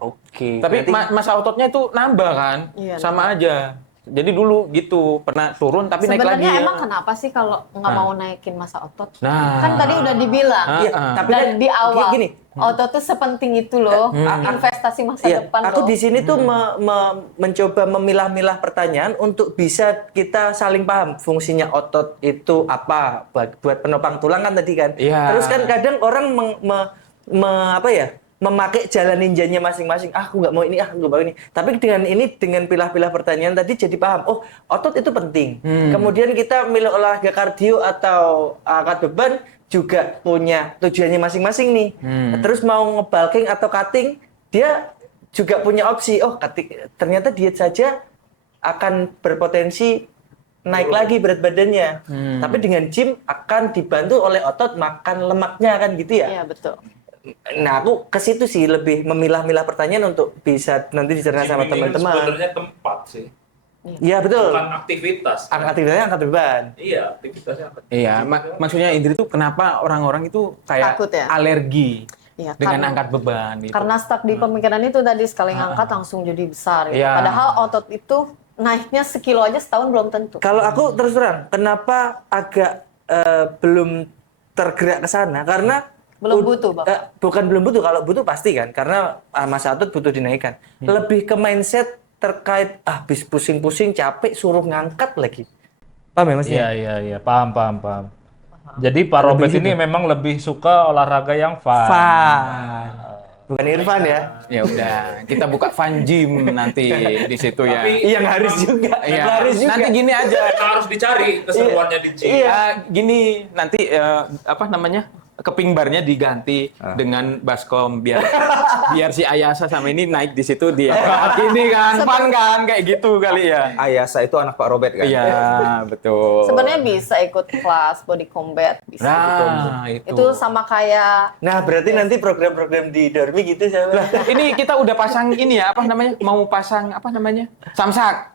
Oke. Tapi Berarti- masa ototnya itu nambah kan? Iya, Sama aja. Jadi dulu gitu, pernah turun tapi naik lagi. Sebenarnya ya. emang kenapa sih kalau nggak mau naikin massa otot? Nah. Kan tadi udah dibilang. Iya, tapi Dan kan di awal, gini. otot tuh sepenting itu loh, investasi masa Iya, depan aku loh. di sini tuh mencoba memilah-milah pertanyaan untuk bisa kita saling paham fungsinya otot itu apa buat penopang tulang kan tadi kan. Iya. Terus kan kadang orang memakai jalan ninjanya masing-masing. Aku nggak mau ini, aku nggak mau ini. Tapi dengan pilah-pilah pertanyaan tadi jadi paham. Oh, otot itu penting. Kemudian kita milih olahraga kardio atau angkat beban juga punya tujuannya masing-masing nih. Terus mau nge-bulking atau cutting, dia juga punya opsi. Oh, ternyata diet saja akan berpotensi naik lagi berat badannya. Tapi dengan gym akan dibantu oleh otot makan lemaknya kan gitu ya. Iya, betul. Nah, aku ke situ sih lebih memilah-milah pertanyaan untuk bisa nanti dicerna sama Gym ini teman-teman. sebenarnya tempat sih, Iya, betul. bukan aktivitas. Aktivitasnya angkat beban. Iya, aktivitasnya apa? Iya, maksudnya Indri tuh kenapa orang-orang itu kayak Takut ya? alergi Iya, dengan angkat beban gitu. Karena stuck di pemikiran itu tadi, sekali ngangkat langsung jadi besar. Gitu. Iya. Padahal otot itu naiknya sekilo aja setahun belum tentu. Kalau aku terus terang, kenapa agak belum tergerak ke sana? Karena Belum butuh, Bapak. bukan belum butuh, kalau butuh pasti kan, karena massa otot butuh dinaikkan. Lebih ke mindset terkait habis pusing-pusing capek suruh ngangkat lagi. Paham ya Mas? Iya, paham. Jadi Pak Robert ini memang lebih suka olahraga yang fun. Bukan Irfan ya. Ya udah, kita buka fun gym nanti di situ ya. Yang harus juga. Iya. Harus juga. Nanti gini aja. Harus dicari keseruannya di gym. Gini nanti apa namanya? Keping barnya diganti dengan baskom biar si Ayasa sama ini naik di situ dia. Ini kan fun kan kayak gitu kali ya. Ayasa itu anak Pak Robert kan? Iya, betul. Sebenarnya bisa ikut kelas body combat, bisa. Nah, Itu sama kayak Nah, berarti nanti program-program di Dormi gitu sama. ini kita udah pasang ini ya, apa namanya? Mau pasang apa namanya? Samsak.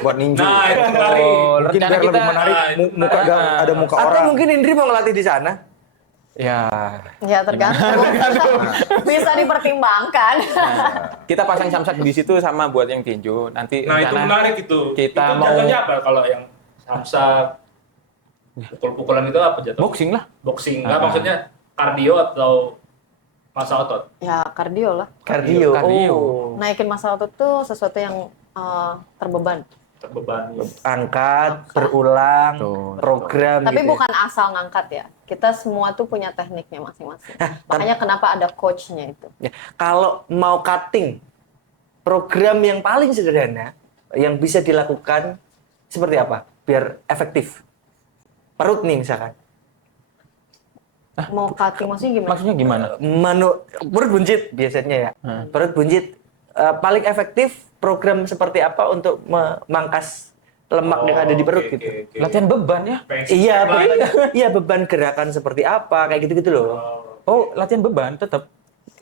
Buat ninja. Nah, itu menarik. Mungkin rencana biar lebih kita- menarik, muka ada muka Atau orang. mungkin Indri mau ngelatih di sana. Ya. ya tergantung. Bisa dipertimbangkan. Kita pasang samsak di situ sama buat yang tinju. Nanti Nah, itu rencana menarik itu. Kita Itu mau jatuhnya apa kalau yang samsak, pukul-pukulan itu apa jatuh? boxing lah. Boxing. Nggak, maksudnya kardio atau massa otot? Ya kardio lah. Kardio. Kardio. Oh. Naikin massa otot tuh sesuatu yang terbeban. Terbebani. Angkat, berulang, Betul. program Tapi gitu. bukan asal ngangkat ya. Kita semua tuh punya tekniknya masing-masing. Makanya kenapa ada coachnya itu. Ya, kalau mau cutting, program yang paling sederhana yang bisa dilakukan seperti apa? Biar efektif. Perut nih misalkan. Mau cutting maksudnya gimana? Maksudnya gimana? Perut buncit biasanya ya. Perut buncit paling efektif program seperti apa untuk memangkas lemak yang ada di perut gitu. Latihan beban ya? Iya, beban gerakan seperti apa kayak gitu-gitu loh. Oh, latihan beban tetap.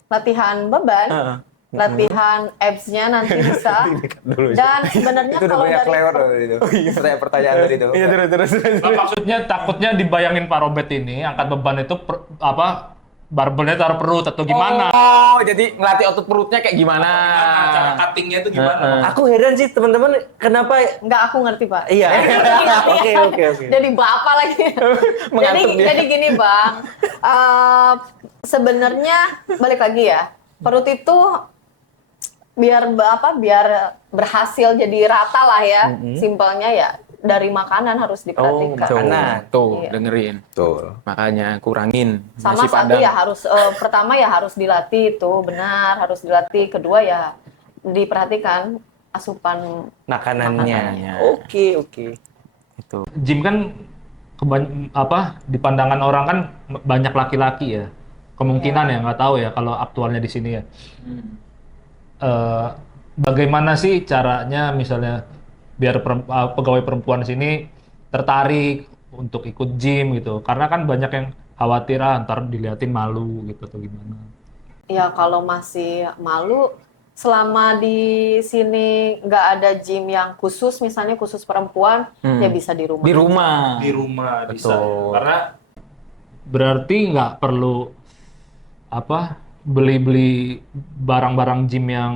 Latihan beban, Heeh. latihan abs-nya nanti bisa. Dan sebenarnya Itu udah kalau banyak dari lewat loh itu. Pertanyaan tadi itu. Iya, terus. Nah, maksudnya takutnya dibayangin Pak Robert ini angkat beban itu barbelnya taruh perut atau gimana? Oh, jadi ngelatih otot perutnya kayak gimana? Cara cuttingnya itu gimana? Aku heran sih teman-teman kenapa Enggak, aku ngerti Pak. iya. Oke. Jadi bapak lagi. jadi gini Bang, sebenarnya balik lagi ya, perut itu biar berhasil jadi rata lah ya, simpelnya ya dari makanan harus diperhatikan. Tuh, Iya. dengerin. Betul. Makanya kurangin Sama nasi satu padang. ya harus pertama ya harus dilatih itu benar, harus dilatih. Kedua ya diperhatikan asupan makanannya. Oke. Itu. Gym kan di pandangan orang kan banyak laki-laki ya. Kemungkinan ya nggak tahu ya kalau aktualnya di sini ya. Bagaimana sih caranya misalnya biar pegawai perempuan sini tertarik untuk ikut gym gitu? Karena kan banyak yang khawatir ntar diliatin malu gitu atau gimana. Ya kalau masih malu selama di sini nggak ada gym yang khusus, misalnya khusus perempuan, ya bisa di rumah. Di rumah. Di rumah bisa. Betul. Karena Berarti nggak perlu beli-beli barang-barang gym yang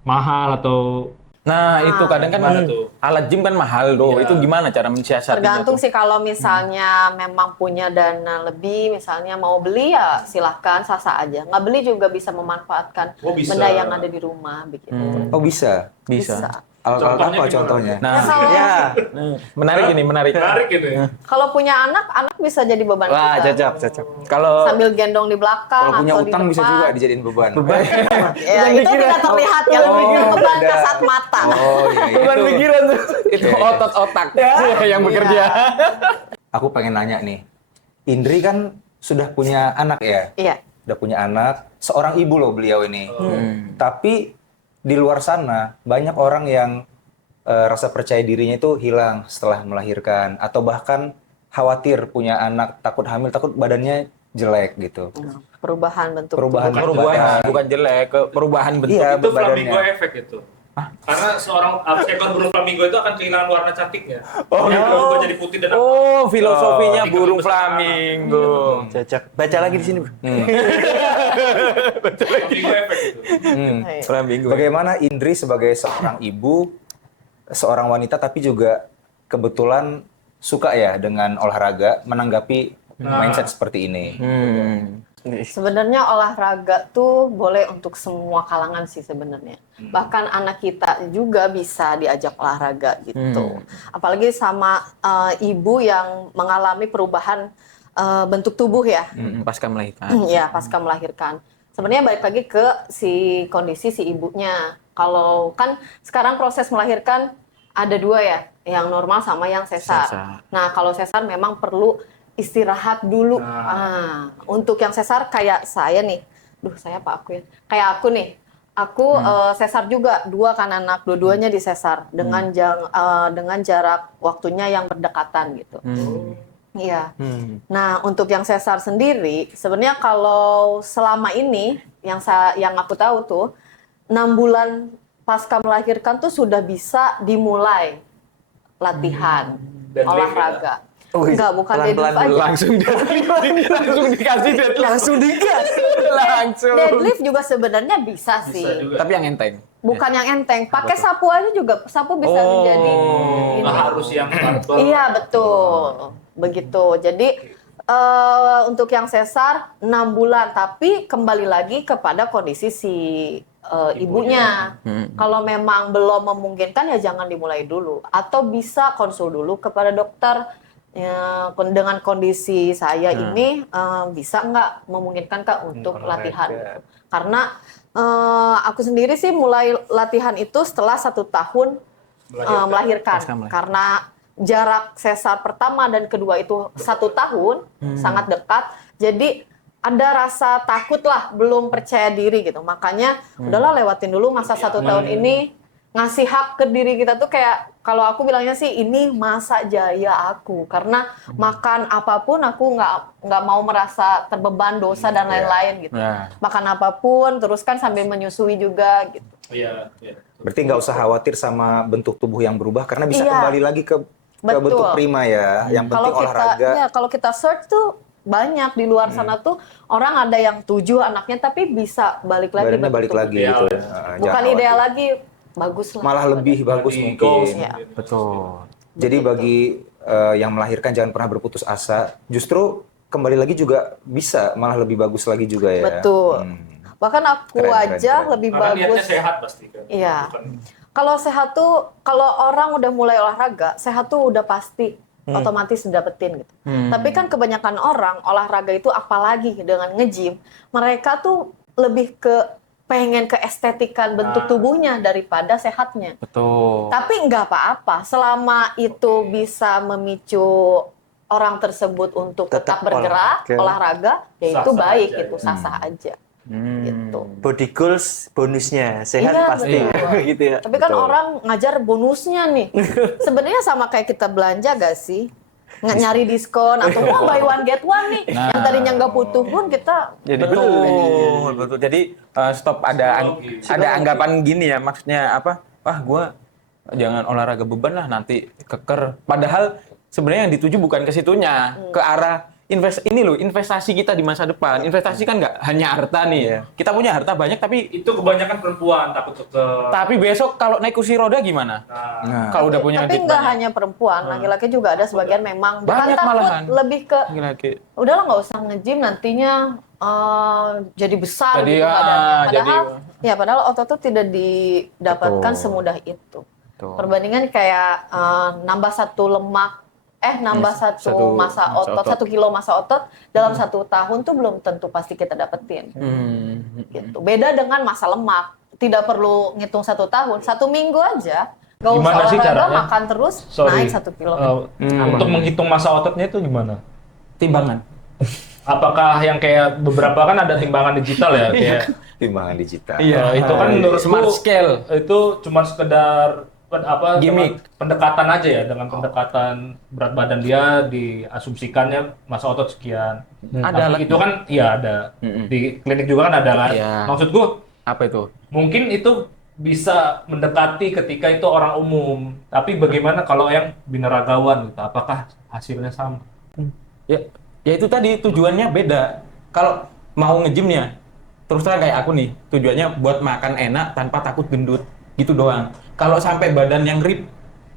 mahal atau Nah, itu kadang kan gimana tuh? alat gym kan mahal tuh. Iya. Itu gimana cara mensiasatinya Tergantung tuh? sih, kalau misalnya memang punya dana lebih, misalnya mau beli ya silahkan, sah-sah aja. Nggak beli juga bisa memanfaatkan Oh, bisa. benda yang ada di rumah begitu. Oh bisa. Bisa. Alat-alat Contohnya apa gimana? contohnya? Nah, Ya, kalau Ya. menarik ini, menarik. menarik ini. kalau punya anak bisa jadi beban Wah, kita. cocok. Kalau Sambil gendong di belakang Kalau punya atau di utang bisa depan. juga dijadiin beban. Ya, itu tidak terlihat ya, lebih beban kasat mata. Oh iya. bukan Itu. pikiran tuh. Itu Iya, iya. otot otak yang bekerja. Aku pengen nanya nih. Indri kan sudah punya anak ya? Iya. Udah punya anak, seorang ibu loh beliau ini. Tapi di luar sana banyak orang yang rasa percaya dirinya itu hilang setelah melahirkan atau bahkan khawatir punya anak, takut hamil, takut badannya jelek gitu. Perubahan bentuk Perubahan tubuh. Perubahan bukan jelek, perubahan bentuk. Iya, Itu badannya. flamingo efek itu. Karena seekor burung flamingo itu akan kehilangan warna cantiknya. Oh, yang gitu. berubah jadi putih dan Oh, filosofinya Oh, burung besar. flamingo. Cocok. Baca lagi di sini, Bro. flamingo efek itu. Iya. Flamingo. Bagaimana Indri sebagai seorang ibu, seorang wanita tapi juga kebetulan suka ya dengan olahraga, menanggapi mindset seperti ini. Sebenarnya olahraga tuh boleh untuk semua kalangan sih sebenarnya. Bahkan anak kita juga bisa diajak olahraga gitu. Apalagi sama ibu yang mengalami perubahan bentuk tubuh ya. Pasca melahirkan. Ya, pasca melahirkan. Sebenarnya balik lagi ke kondisi si ibunya. Kalau kan sekarang proses melahirkan ada dua ya, yang normal sama yang sesar. Nah, kalau sesar memang perlu istirahat dulu. Untuk yang sesar kayak saya nih, saya apa aku ya? Kayak aku nih, aku sesar juga, 2 kan anak, dua-duanya disesar dengan jarak waktunya yang berdekatan gitu. Iya. Nah, untuk yang sesar sendiri, sebenarnya kalau selama ini yang aku tahu tuh 6 bulan pasca melahirkan tuh sudah bisa dimulai latihan Deadlift olahraga. Enggak, bukan deadlift aja. Langsung dikasih deadlift. Langsung digas. Langsung. Deadlift juga sebenarnya bisa sih. Bisa juga. Tapi yang enteng. Bukan yang enteng, pakai sapu aja juga, sapu bisa menjadi ini. Nggak harus yang barbel. Iya, betul. Begitu. Jadi untuk yang sesar 6 bulan, tapi kembali lagi kepada kondisi si ibunya. Kalau memang belum memungkinkan ya jangan dimulai dulu, atau bisa konsul dulu kepada dokter. Ya, dengan kondisi saya ini bisa nggak memungkinkan Kak untuk latihan gitu. Karena aku sendiri sih mulai latihan itu setelah 1 tahun melahirkan. Karena jarak sesar pertama dan kedua itu 1 tahun, sangat dekat. Jadi ada rasa takut lah, belum percaya diri gitu. Makanya udahlah lewatin dulu masa 1 tahun ini, ngasih hak ke diri kita tuh kayak, kalau aku bilangnya sih ini masa jaya aku. Karena makan apapun aku nggak mau merasa terbeban dosa dan lain-lain gitu. Makan apapun, terus kan sambil menyusui juga gitu. Iya, iya. Berarti nggak usah khawatir sama bentuk tubuh yang berubah karena bisa Iya. kembali lagi ke Betul. bentuk prima ya. Yang penting olahraga. Kalau kita search tuh banyak di luar sana tuh orang ada yang 7 anaknya tapi bisa balik lagi. Badannya balik bentuk lagi Ideal, gitu. ya. Jangan Bukan khawatir. ideal lagi, bagus lah. Malah lebih bagus Body mungkin. goals. Iya. Betul. Jadi bagi yang melahirkan jangan pernah berputus asa. Justru kembali lagi juga bisa malah lebih bagus lagi juga ya. Betul. Bahkan aku Keren, aja keren. lebih Karena niatnya bagus. sehat pasti kan. Iya. Bukan- Kalau sehat tuh, kalau orang udah mulai olahraga, sehat tuh udah pasti otomatis dapetin gitu. Tapi kan kebanyakan orang olahraga itu apalagi dengan nge-gym, mereka tuh lebih ke pengen keestetikan bentuk tubuhnya daripada sehatnya. Betul. Tapi nggak apa-apa, selama itu bisa memicu orang tersebut untuk tetap bergerak, olahraga, ya itu Sah-sah baik, aja, itu sah-sah aja. Gitu. Body goals bonusnya sehat Iya, pasti betul. gitu ya. Tapi kan Betul. orang ngajar bonusnya nih. Sebenarnya sama kayak kita belanja gak sih? nyari diskon atau wah buy one get one nih. Nah. Yang tadinya nggak butuh pun kita Jadi betul. Jadi stop ada anggapan gini ya, maksudnya apa? Wah, gua jangan olahraga beban lah nanti keker. Padahal sebenarnya yang dituju bukan ke situnya, ke arah investasi kita di masa depan. Investasi kan nggak hanya harta nih. Kita punya harta banyak tapi Itu kebanyakan perempuan takut ke besok kalau naik kursi roda gimana? Nah. Kalau udah punya tapi duit nggak banyak. hanya perempuan, laki-laki juga ada sebagian memang bukan Banyak takut, malahan. lebih ke Laki-laki. udahlah nggak usah nge-gym nantinya jadi besar Jadi, gitu badannya. jadi- Padahal otot tuh tidak didapatkan semudah itu. Betul. Perbandingan kayak nambah nambah satu masa otot, 1 kilo masa otot dalam 1 tahun tuh belum tentu pasti kita dapetin. Gitu. Beda dengan masa lemak, tidak perlu ngitung 1 tahun, 1 minggu aja. Gak usah Gimana sih olahraga, caranya? makan terus, Sorry. naik 1 kilo. Untuk menghitung masa ototnya itu gimana? Timbangan. Apakah yang kayak beberapa kan ada timbangan digital ya kayak Timbangan digital. itu kan menurutku Smart scale. itu cuma sekedar Gimmick. pendekatan aja ya, dengan pendekatan berat badan dia diasumsikannya masa otot sekian. Ada Tapi itu kan iya ada. Di klinik juga kan ada kan. Iya. Maksudku Apa itu? mungkin itu bisa mendekati ketika itu orang umum. Tapi bagaimana kalau yang binaragawan gitu? Apakah hasilnya sama? Ya itu tadi tujuannya beda. Kalau mau nge-gymnya, terus terang kayak aku nih, tujuannya buat makan enak tanpa takut gendut, gitu doang. Kalau sampai badan yang rip,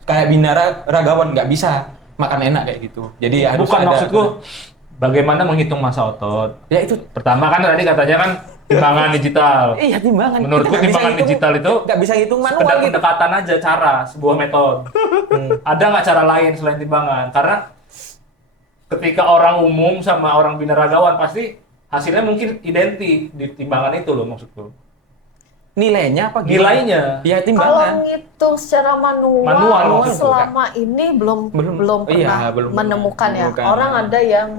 kayak binaragawan nggak bisa makan enak kayak gitu. Jadi harus Bukan ada. maksudku bagaimana menghitung masa otot. Ya itu. Pertama kan tadi katanya kan timbangan digital. Iya timbangan. Menurutku Kita nggak bisa timbangan hitung- digital itu nggak bisa hitung sekedar manual gitu. pendekatan aja, cara, sebuah metode. Ada nggak cara lain selain timbangan? Karena ketika orang umum sama orang binaragawan pasti hasilnya mungkin identik di timbangan itu loh maksudku. Nilainya apa? gimana? Nilainya. Ya Kalau timbangan. ngitung secara manual, Manual, selama ini belum Belum. pernah Iya, belum menemukan ya. menemukan. Orang ada yang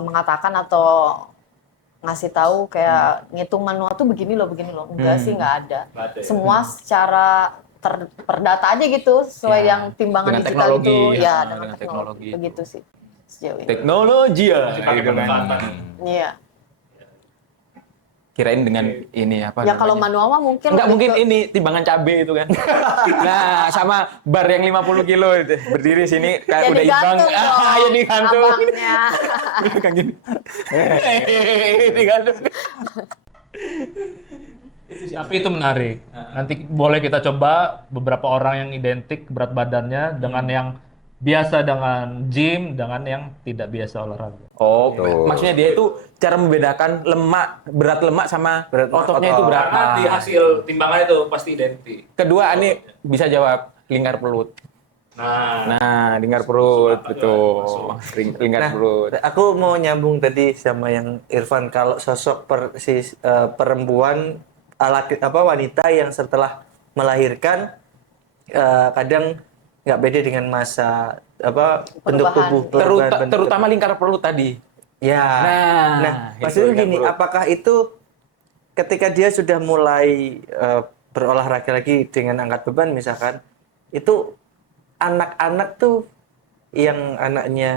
mengatakan atau ngasih tahu kayak ngitung manual tuh begini loh. Enggak sih, nggak ada. Nggak ada ya? Semua secara perdata aja gitu, sesuai Ya, yang timbangan dengan digital teknologi, itu. ya, Ya, dengan dengan teknologi teknologi. itu. Begitu sih sejauh ini. Teknologi ya. Masih pakai gitu kan. pendekatan. Iya. Kirain dengan ini apa? Ya kalau namanya? manual mah mungkin Enggak lebih mungkin ke- ini timbangan cabe itu kan. Nah, sama bar yang 50 kilo itu. Berdiri sini kayak Ya udah imbang. digantung dong, Ya digantung. abangnya. Kan gini. Digantung. Tapi itu menarik. Nanti boleh kita coba beberapa orang yang identik berat badannya dengan yang biasa dengan gym, dengan yang tidak biasa olahraga. Oh, Tuh. maksudnya dia itu cara membedakan berat lemak sama ototnya itu berapa. Karena di hasil timbangan itu pasti identik. Kedua, ini bisa jawab lingkar perut. Nah, lingkar perut, betul. Lingkar perut. Aku mau nyambung tadi sama yang Irfan, kalau sosok perempuan wanita yang setelah melahirkan kadang nggak beda dengan masa bentuk Perubahan. tubuh bentuk Terutama lingkar perut tadi. ya. Nah, Maksudnya itu gini, perut. apakah itu ketika dia sudah mulai berolahraga lagi dengan angkat beban misalkan, itu anak-anak tuh yang anaknya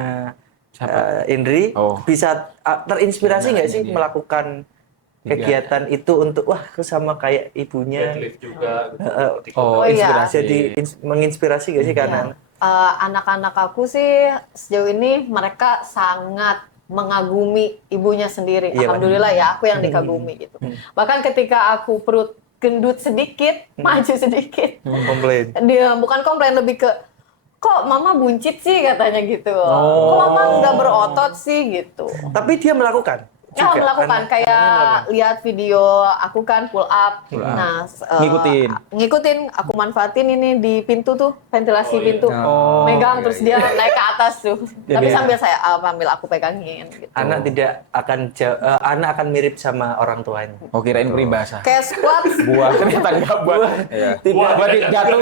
Indri Oh. bisa terinspirasi nggak sih dia. melakukan kegiatan itu untuk wah aku sama kayak ibunya, Deadlift juga. Oh, Oh, iya. inspirasi. jadi menginspirasi nggak sih karena Anak-anak aku sih sejauh ini mereka sangat mengagumi ibunya sendiri. Iya, Alhamdulillah ya, aku yang dikagumi gitu. Bahkan ketika aku perut gendut sedikit, maju sedikit, komplain. dia bukan komplain, lebih ke kok mama buncit sih katanya gitu. Kok mama nggak berotot sih gitu. Tapi dia melakukan. Ya, juga. melakukan Anak-anaknya kayak melakukan. lihat video aku kan pull up. Nah, ngikutin, aku manfaatin ini di pintu tuh, ventilasi pintu. Megang terus dia naik ke atas tuh. Tapi sambil sambil aku pegangin gitu. Anak tidak akan anak akan mirip sama orang tuanya. Oh, kirain peribahasa. Kayak squat, Buah ternyata enggak buah. Iya. Tidak jatuh.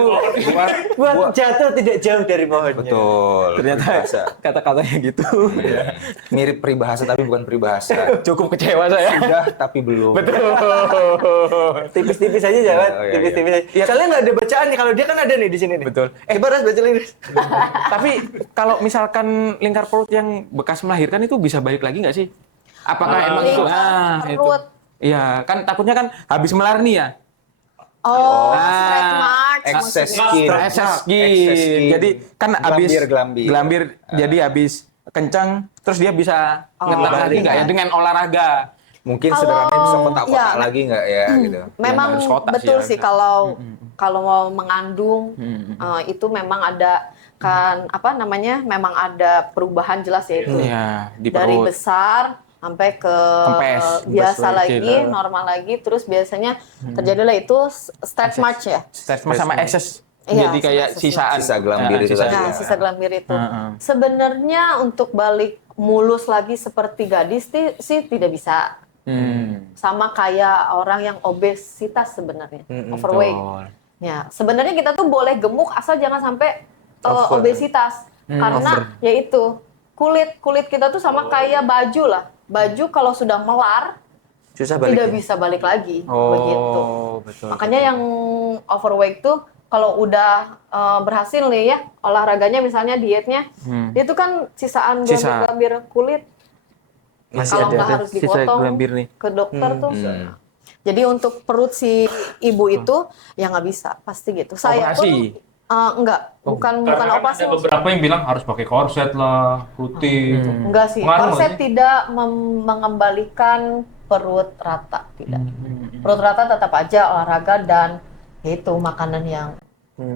Buat jatuh tidak jauh dari pohonnya. Betul. Ternyata Peribahasa. kata-katanya gitu. Iya. Mirip peribahasa tapi bukan peribahasa. Cukup kecewa saya. Sudah tapi belum. Betul. Tipis-tipis aja jangan, Oh, iya, tipis-tipis aja. Soalnya nggak ada bacaan nih, kalau dia kan ada nih di sini nih. Betul. Coba Ras baca lagi. Ras. Tapi kalau misalkan lingkar perut yang bekas melahirkan itu bisa balik lagi nggak sih? Apakah emang itu? Lingkar Itu. perut. Iya, kan takutnya kan habis melar nih ya. Oh, Ah, stretch mark. excess maksudnya. skin. Excess skin. Excess skin. Jadi kan habis Gelambir. jadi habis kencang terus dia bisa ngetak lagi nggak ya dengan olahraga. Mungkin Kalau- sederhananya bisa kotak-kotak ya. lagi nggak ya gitu. Memang harus kotak sih betul ya. sih kalau mau mengandung itu memang ada kan apa namanya? Memang ada perubahan jelas ya itu. Iya, di Dari perut. besar sampai ke Kempes, biasa kempes lagi, kecil. normal lagi, terus biasanya terjadilah itu stretch mark ya. Stretch mark sama excess. Iya, Jadi kayak sama sisaan. sisa gelambir Nah, itu sisa- tadi. Nah, ya. sisa gelambir itu. Heeh. Sebenarnya untuk balik mulus lagi seperti gadis sih tidak bisa. Sama kayak orang yang obesitas sebenarnya, overweight. Betul. Ya, sebenarnya kita tuh boleh gemuk asal jangan sampai obesitas. Karena yaitu kulit kita tuh sama kayak baju lah. Baju kalau sudah melar Susah balik. tidak bisa balik lagi begitu. Betul. Makanya yang overweight tuh kalau udah berhasil nih ya olahraganya misalnya dietnya, dia tuh kan sisaan Sisa. gelambir kulit. Masih Kalau ada. nggak harus Sisa dipotong gelambir nih. ke dokter tuh. Jadi untuk perut si ibu itu ya nggak bisa pasti gitu. Saya pun Operasi? enggak, bukan Karena kan operasi. ada beberapa yang bilang harus pakai korset lah, rutin. Enggak sih, Pengaruh korset nggak sih? tidak mengembalikan perut rata, tidak. Perut rata tetap aja olahraga dan itu makanan yang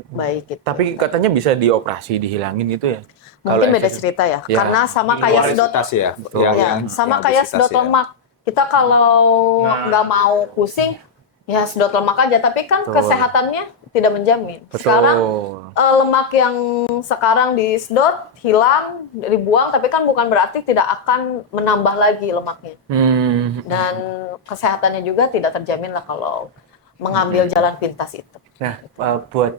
baik gitu. Tapi katanya bisa dioperasi, dihilangin gitu ya. Mungkin Kalau beda excess. cerita ya, Ya, karena sama Di kayak luar sedot, obesitas ya. Betul. Yang- ya, yang- sama yang kayak obesitas sedot ya. lemak. Kita kalau Nah. nggak mau pusing, ya sedot lemak aja. Tapi kan kesehatannya tidak menjamin. Sekarang lemak yang sekarang disedot hilang, dibuang, tapi kan bukan berarti tidak akan menambah lagi lemaknya. Dan kesehatannya juga tidak terjamin lah kalau mengambil jalan pintas itu. Nah, buat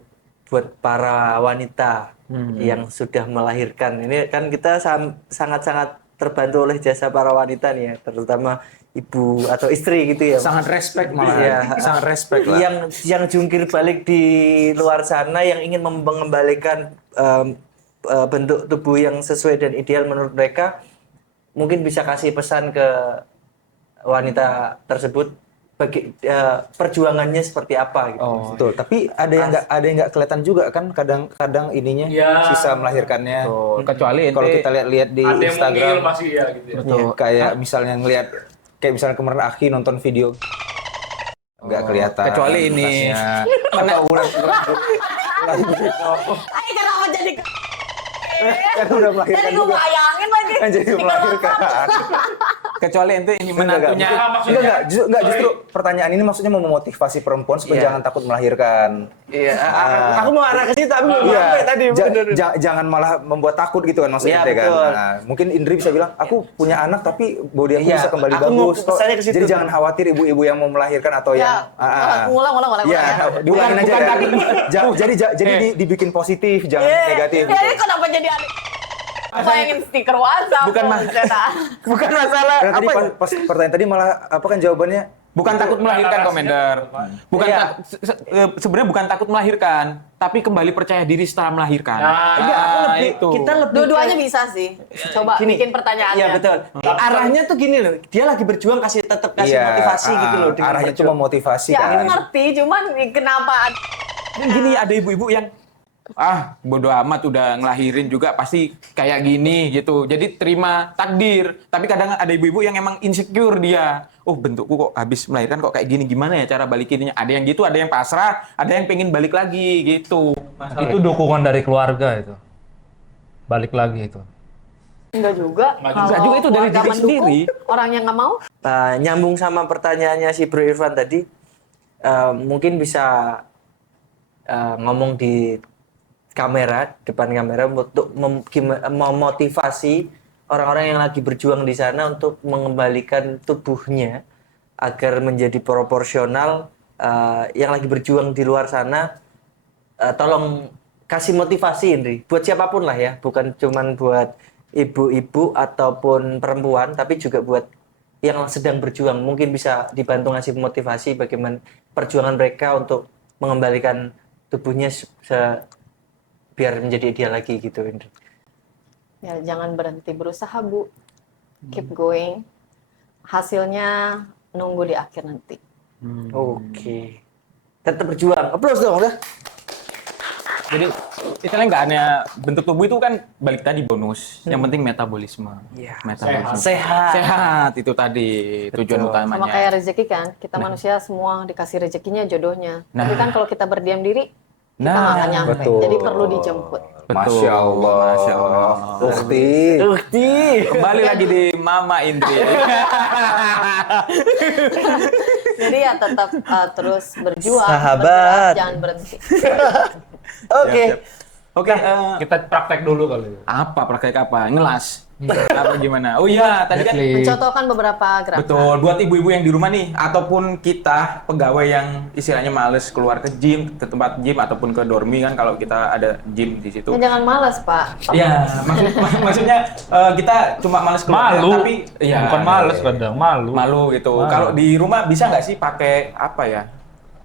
para wanita yang sudah melahirkan, ini kan kita sangat-sangat terbantu oleh jasa para wanita nih ya, terutama ibu atau istri gitu ya. Sangat respect malah. Iya. Sangat respect lah. Yang jungkir balik di luar sana yang ingin mengembalikan bentuk tubuh yang sesuai dan ideal menurut mereka, mungkin bisa kasih pesan ke wanita tersebut bagi perjuangannya seperti apa gitu. Betul, tapi ada yang nggak kelihatan juga kan kadang-kadang ininya Iya. sisa melahirkan Kecuali kalau ente kita lihat di Ada yang Instagram mungil masih ya gitu ya. ya, kayak misalnya ngelihat kayak misalnya kemarin Aki nonton video nggak kelihatan kecuali ini. bekasnya. Atau ulang Ay, kenapa jadi kan udah melahirkan jadi gue juga bayangin lagi. kan jadi melahirkan kecuali ente ini menantunya. enggak justru pertanyaan ini maksudnya mau memotivasi perempuan supaya Iya. jangan takut melahirkan. Iya, aku mau arah ke situ tapi belum Iya, sampai tadi. bener. jangan malah membuat takut gitu kan maksudnya Iya, kan. betul. Nah, mungkin Indri bisa bilang, aku punya anak tapi body aku Iya, bisa kembali aku mau bagus. kok." pesannya ke situ. Jadi jangan khawatir ibu-ibu yang mau melahirkan atau yang Ngulang. Iya, diulangin aja ya. Jadi Eh. dibikin positif, jangan negatif. Ya, ini kenapa jadi aneh? Bayangin stiker WhatsApp. Bukan bukan masalah Karena tadi apa ya? pas pertanyaan tadi malah apa kan jawabannya? Bukan takut melahirkan, Komander. Bukan Iya. sebenarnya bukan takut melahirkan, tapi kembali percaya diri setelah melahirkan. Enggak, aku lebih, itu. kita lebih Dua-duanya bisa sih. Coba Gini. bikin pertanyaannya. Iya betul. Arahnya tuh gini loh, dia lagi berjuang tetap kasih motivasi gitu loh. dengan Arahnya itu berjuang. memotivasi Ya, aku kan. ngerti, cuman kenapa Dan gini ada ibu-ibu yang bodo amat udah ngelahirin juga pasti kayak gini gitu. Jadi terima takdir. Tapi kadang ada ibu-ibu yang emang insecure dia. Oh bentukku kok habis melahirkan kok kayak gini, gimana ya cara balikinnya? Ada yang gitu, ada yang pasrah, ada yang pengen balik lagi gitu. Itu dukungan dari keluarga itu. Balik lagi itu. enggak juga? Enggak juga, itu dari keluarga diri mendukung, sendiri. orang yang nggak mau? Nyambung sama pertanyaannya si Bro Irfan tadi, mungkin bisa ngomong di depan kamera untuk memotivasi orang-orang yang lagi berjuang di sana untuk mengembalikan tubuhnya agar menjadi proporsional. Yang lagi berjuang di luar sana, tolong kasih motivasi Indri, buat siapapun lah ya, bukan cuman buat ibu-ibu ataupun perempuan, tapi juga buat yang sedang berjuang mungkin bisa dibantu ngasih motivasi bagaimana perjuangan mereka untuk mengembalikan tubuhnya biar menjadi ideal lagi gitu, Indri. Ya, jangan berhenti berusaha, Bu. Keep going. Hasilnya nunggu di akhir nanti. Oke. Tetap berjuang. Applause dong, udah. Jadi istilahnya nggak hanya bentuk tubuh itu kan balik tadi bonus. Yang penting metabolisme. Iya. Metabolisme. Sehat. Sehat itu tadi tujuan utamanya. Sama kayak rezeki kan, kita manusia semua dikasih rezekinya jodohnya. Nah. Tapi kan kalau kita berdiam diri, kita Nah, nggak akan nyampe. betul. Jadi perlu dijemput. Masya Allah. Masya Allah. Ukti. Kembali lagi di Mama Indri. Jadi ya tetap terus berjuang, Sahabat. bergerak, jangan berhenti. Oke. Oke, Kita praktek dulu kali. apa praktek apa? Ngelas. Apa gimana? Oh iya, tadi kan Mencontohkan beberapa gerakan. betul buat ibu-ibu yang di rumah nih ataupun kita pegawai yang istilahnya males keluar ke gym, ke tempat gym ataupun ke dormi kan kalau kita ada gym di situ. Ya, jangan malas, Pak. Iya, maksudnya kita cuma males keluar Malu. tapi ya Bukan males kadang, malu. malu gitu. Malu. Kalau di rumah bisa nggak sih pakai apa ya?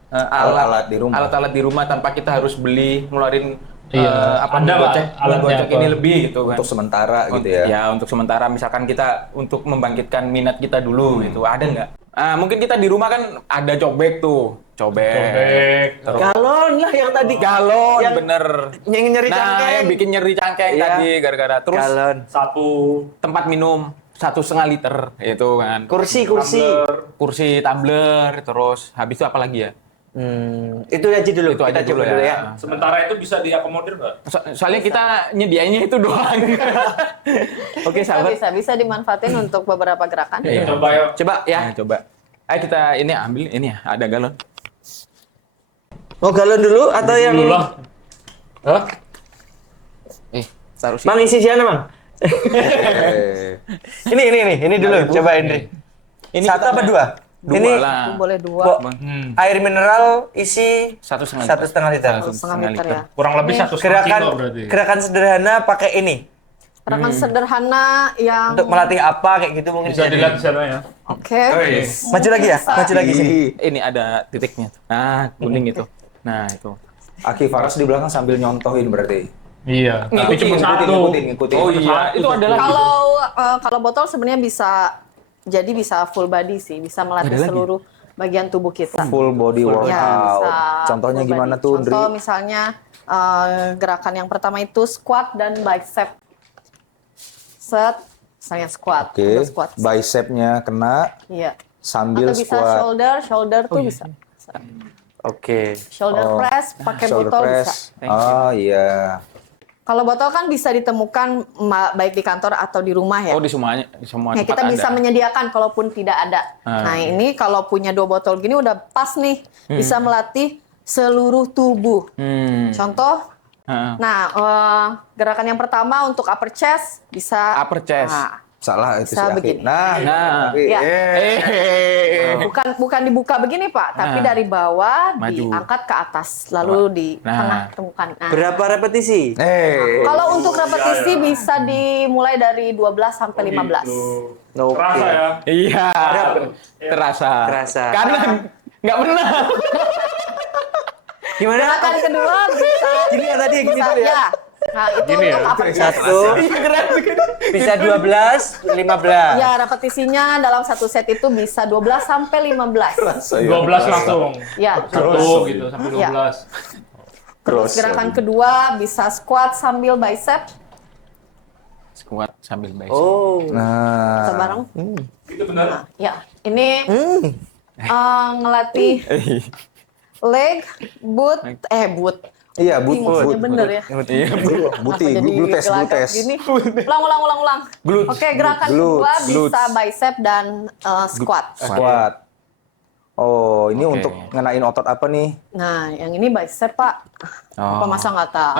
Alat-alat di rumah. Alat-alat di rumah tanpa kita harus beli ngeluarin Iya, apa ada gocek, lah alatnya gocek apa. ini lebih gitu kan. Untuk sementara gitu ya. Ya, untuk sementara misalkan kita untuk membangkitkan minat kita dulu gitu. Ada nggak? Mungkin kita di rumah kan ada cobek tuh. Cobek. Terus Galon lah yang tadi. galon Yang bener. nyeri Nah, cangkeng. yang bikin nyeri cangkeng Iya. tadi gara-gara terus Galon. Satu tempat minum 1,5 liter itu kan. Kursi. Kursi tumbler terus habis itu apa lagi ya? Itu aja dulu. Itu aja Kita dulu coba ya. sementara itu bisa diakomodir nggak? Soalnya kita nyediainnya itu doang. Oke, sahabat. Bisa dimanfaatin untuk beberapa gerakan. Iya. Coba ya. Coba ya. Nah, coba. Ayo kita ini ambil ini ya, ada galon. Mau galon dulu atau yang Dulu lah. Hah? Taruh sini. Mang isi siapa, Mang? Ini dulu. Coba Indri. Ini Satu kita apa dua? Dua Ini lah. Boleh dua. air mineral isi 1,5 1,5 liter. 1,5 liter ya. Kurang lebih 1,5 Gerakan kilo berarti. gerakan sederhana pakai ini Gerakan sederhana yang untuk melatih apa kayak gitu mungkin Bisa dilihat di sana ya. oke. Maju lagi ya, maju lagi sini. Ini ada titiknya. Nah, kuning itu. Nah, itu. Aki Faras di belakang sambil nyontohin berarti. Iya. Tapi cuma satu. Ngikutin. Oh iya, itu ada lagi. Kalau botol sebenarnya bisa full body sih, bisa melatih Ada lagi? seluruh bagian tubuh kita. Full body workout. Ya, bisa Contohnya full gimana body. tuh, Indri? Contoh misalnya gerakan yang pertama itu squat dan bicep. Misalnya squat. Oke. Untuk squat. Bicepnya kena Iya. sambil Atau bisa squat. shoulder tuh bisa. Oke. Shoulder press pakai Shoulder botol press. bisa. Oh iya. Kalau botol kan bisa ditemukan baik di kantor atau di rumah ya. Oh, di semua Ya, tempat kita bisa ada. menyediakan kalaupun tidak ada. Nah, ini kalau punya 2 botol gini udah pas nih, bisa melatih seluruh tubuh. Contoh, gerakan yang pertama untuk upper chest bisa Upper chest. Nah, Salah itu Bisa si Aki. begini. Nah. Aki. Ya. bukan dibuka begini Pak, tapi dari bawah Maju. diangkat ke atas, lalu di tengah temukan. Nah, Berapa repetisi? kalau untuk repetisi bisa dimulai dari 12 sampai 15. Oke. Terasa ya. Iya. Terasa. Terasa. Karena nggak pernah. Gimana? Gerakan kedua bisa Gini ya tadi, gini bisa, dulu ya. Nah, itu untuk upper chest. Satu. Bisa 12, 15. Ya, repetisinya dalam satu set itu bisa 12 sampai 15. 12 langsung. Ya, Satu gitu sampai Ya. 12. terus gerakan kedua bisa squat sambil bicep. Squat sambil bicep. Oh. Nah. Kita bareng. Itu benar. Ya, ini ngelatih leg, boot. Iya, Maksudnya bener ya. Iya, buti, Kenapa jadi glutes. gelagap gini? Ulang. Oke, gerakan kedua bisa bicep dan squat. Squat. Oh, ini Oke. untuk ngenain otot apa nih? Nah, yang ini bicep, Pak. Apa masa nggak tahu?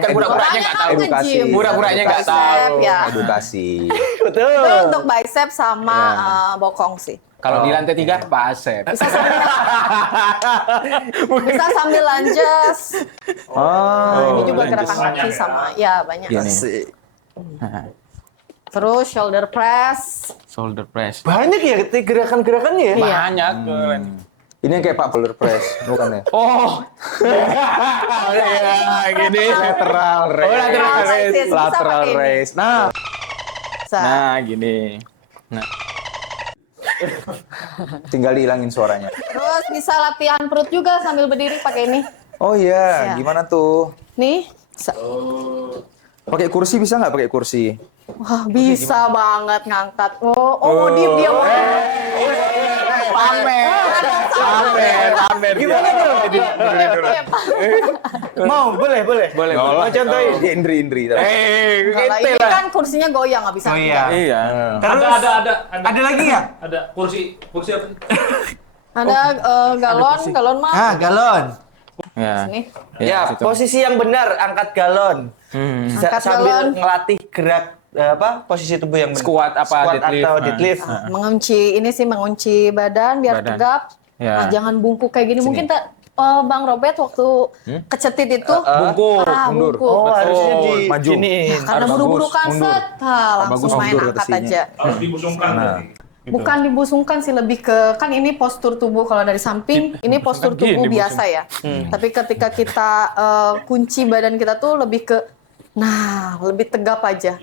Kan pura-puranya nggak tahu. Edukasi. nge-gym. Pura-puranya nggak Bicep, tahu. ya. Edukasi. Itu untuk bicep sama bokong sih. Kalau di lantai 3, bicep. Bisa sambil lunges. Oh. Ini juga gerakan kaki sama, ya banyak. Gini. Asik. Terus shoulder press. Shoulder press. Banyak ya gerakan-gerakannya ya? Iya. Banyak. keren. Ini yang kayak Pak Shoulder Press, bukan ya? Oh, Gini lateral raise. Oh, lateral raise. Bisa Lateral pakai ini. raise. Nah, Bisa. nah gini. Nah. Tinggal dihilangin suaranya. Terus bisa latihan perut juga sambil berdiri pakai ini. Oh iya, Ya. gimana tuh? Nih. Bisa. Pakai kursi bisa nggak pakai kursi? Wah, bisa banget ngangkat. Oh, dip dia mau. Pamer. Gimana tuh? Mau, boleh. Boleh. Mau contohin? Indri. Kalau ini kan kursinya goyang nggak bisa. Oh iya. Iya. Ada lagi nggak? Ada kursi apa? Ada galon mah. Ah, galon. Ya. Sini. Ya, situ. posisi yang benar angkat galon. Angkat Sambil galon. ngelatih gerak posisi tubuh yang benar. Squat apa, Squat deadlift. atau Nah. deadlift. Mengunci badan biar Badan. tegap. Ya. Nah, jangan bungkuk kayak gini. Mungkin Bang Robert waktu kecetit itu bungkuk. mundur. bungkuk. Oh, harusnya di maju. giniin. Karena Harus buru-buru bagus, kan mundur. set, langsung bagus, main mundur angkat kesini. aja. Harus dibusungkan berarti. Bukan dibusungkan sih, lebih ke kan ini postur tubuh kalau dari samping, ini postur gini, tubuh dibusung. biasa ya. Tapi ketika kita kunci badan kita tuh lebih ke lebih tegap aja.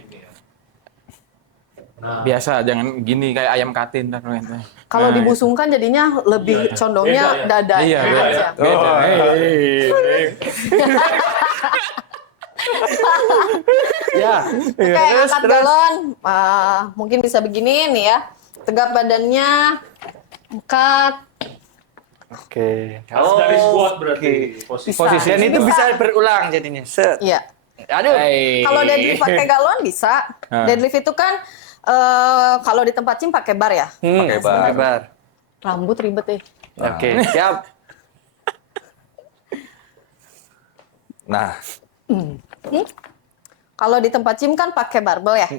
biasa jangan gini kayak ayam katin kan. Kalau dibusungkan jadinya lebih condongnya Beda dada Iya, beda. aja. Beda. Ya. Oke, angkat galon. Mungkin bisa begini nih ya. Tegap badannya, angkat. Oke. Harus dari squat berarti. Bisa. Dan Ini itu bisa berulang jadinya. Set. Iya. Aduh. Kalau deadlift pakai galon bisa. Deadlift itu kan kalau di tempat gym pakai bar ya. Pakai bar. Pakai bar. Rambut ribet ya. Oke, siap. Nah, Kalau di tempat gym kan pakai barbel ya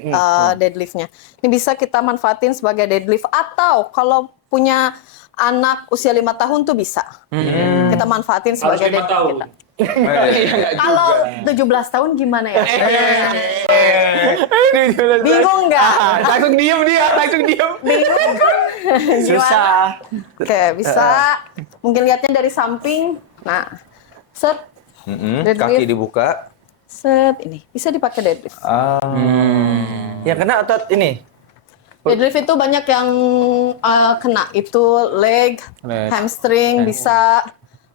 deadliftnya. Ini bisa kita manfaatin sebagai deadlift atau kalau punya anak usia 5 tahun tuh bisa. Kita manfaatin Harus sebagai 5 deadlift tahun. kita. Kalau 17 tahun gimana ya? Bingung nggak? Langsung diem dia, langsung diem. Bingung kan? Susah. Oke, bisa. Mungkin lihatnya dari samping. Nah, set. Deadlift. kaki dibuka. Set. Ini bisa dipakai deadlift. Yang kena otot ini. Deadlift itu banyak yang kena. Itu leg, hamstring bisa,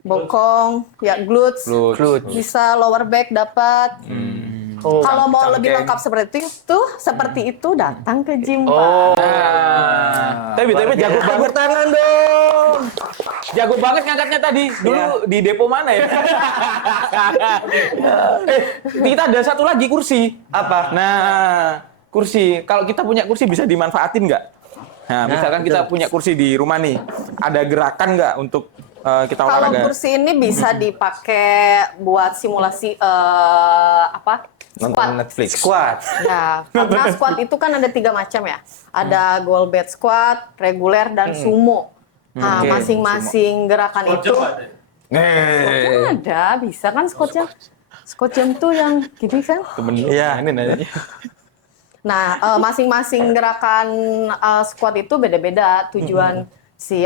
bokong, ya glutes, Glutes. bisa lower back dapat. Oh, Kalau mau cangkeng. lebih lengkap seperti itu datang ke gym, Pak. Tapi BTW jago banget. tangan dong. Jago banget ngangkatnya tadi. Dulu di depo mana ya? Kita ada satu lagi kursi. Apa? Nah, kursi. Kalau kita punya kursi bisa dimanfaatin nggak? Nah, misalkan kita punya kursi di rumah nih, ada gerakan nggak untuk kita Kalau olahraga? kursi ini bisa dipakai buat simulasi Nonton squat. Netflix. Squat. Ya, karena squat itu kan ada 3 macam ya. Ada goal bed squat, reguler, dan sumo. Nah, Oke, masing-masing gerakan itu ada, bisa kan squat jam? Squat jam tuh yang gini kan? Iya. Ini nanya. Nah, masing-masing gerakan squat itu beda-beda tujuan si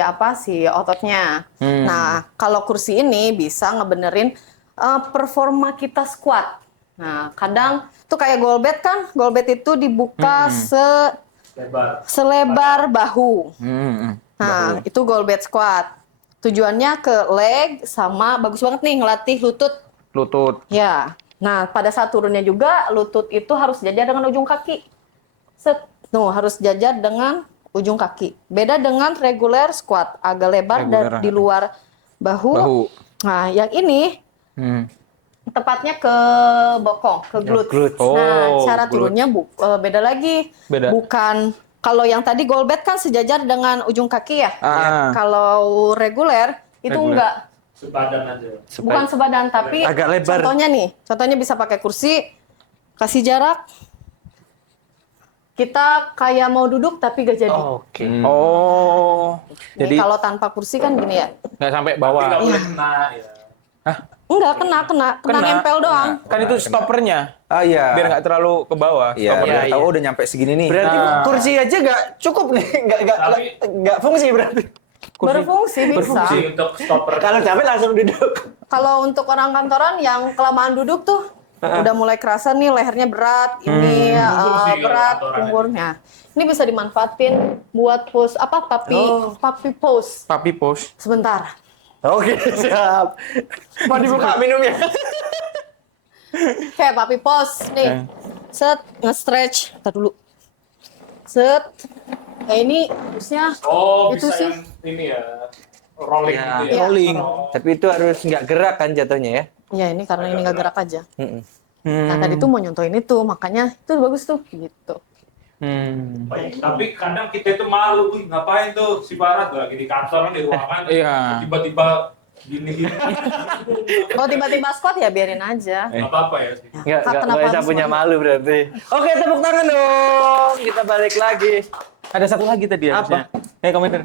ototnya. Nah, kalau kursi ini bisa ngebenerin performa kita squat. Nah, kadang tuh kayak goal bed kan, goal bed itu dibuka selebar bahu. Nah, itu goal bed squat. Tujuannya ke leg sama bagus banget nih ngelatih lutut. Lutut. Ya. Nah, pada saat turunnya juga lutut itu harus jajar dengan ujung kaki. Set. Harus jajar dengan ujung kaki. Beda dengan regular squat, agak lebar dan di luar bahu. Nah, yang ini tepatnya ke bokong, ke glutes. Nah, cara turunnya beda lagi. Bukan kalau yang tadi goal bed kan sejajar dengan ujung kaki ya. Kalau reguler itu enggak. Sebadan aja. Bukan sebadan, tapi agak lebar. Contohnya bisa pakai kursi, kasih jarak. Kita kayak mau duduk tapi gak jadi. Oke. Oh. Jadi kalau tanpa kursi kan gini ya. Nggak sampai Nggak bawah. boleh kena ya. Enggak, kena nempel doang. Kan itu stoppernya. Ah iya. Biar nggak terlalu ke bawah. Iya, Stoppernya. biar tahu udah nyampe segini nih. Berarti Nah. kursi aja nggak cukup nih, nggak fungsi berarti. Berfungsi bisa. Fungsi untuk stopper. Kalau capek langsung duduk. Kalau untuk orang kantoran yang kelamaan duduk tuh udah mulai kerasa nih lehernya berat, ini Fungsi berat kantoran punggurnya. Ini bisa dimanfaatin buat pose apa papi pose. Papi pose. Sebentar. Oke, siap. Mau dibuka minumnya? Kayak papi pose nih. Set, nge-stretch. Ntar dulu. Set. Kayak ini harusnya Oh, itu bisa sih. yang ini ya. Rolling Ya, gitu ya. rolling. Tapi itu harus nggak gerak kan jatuhnya ya? Ya ini karena ini nggak gerak aja. Mm-mm. Nah tadi tuh mau nyontoin itu, makanya itu bagus tuh gitu. Tapi kadang kita itu malu, "Wih, ngapain tuh si Barat lagi di kantor di ruangan, Iya. tiba-tiba gini. Kalau tiba-tiba squat ya biarin aja. Nggak apa-apa ya sih. Nggak Kenapa bisa harus punya malu berarti. Oke, tepuk tangan dong. Kita balik lagi. Ada satu lagi tadi harusnya. Komentar.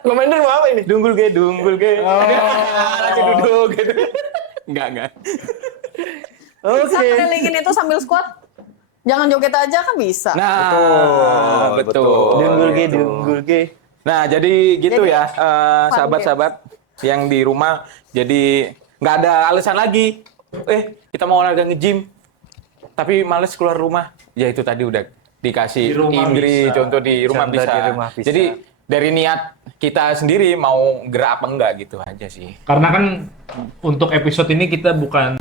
Komander mau apa ini? Dunggul ge. Langsung duduk gitu. Enggak. Bisa kelilingin itu sambil squat. Jangan joget aja kan bisa. Nah, betul. Dunggul ge. Nah, jadi gitu Jadi, ya, sahabat-sahabat yang di rumah. Jadi nggak ada alasan lagi. Kita mau olahraga nge-gym, tapi males keluar rumah. Ya itu tadi udah dikasih Di rumah Indri, bisa. contoh di rumah Contoh bisa. di rumah bisa. Jadi dari niat kita sendiri mau gerak apa enggak gitu aja sih. Karena kan untuk episode ini kita bukan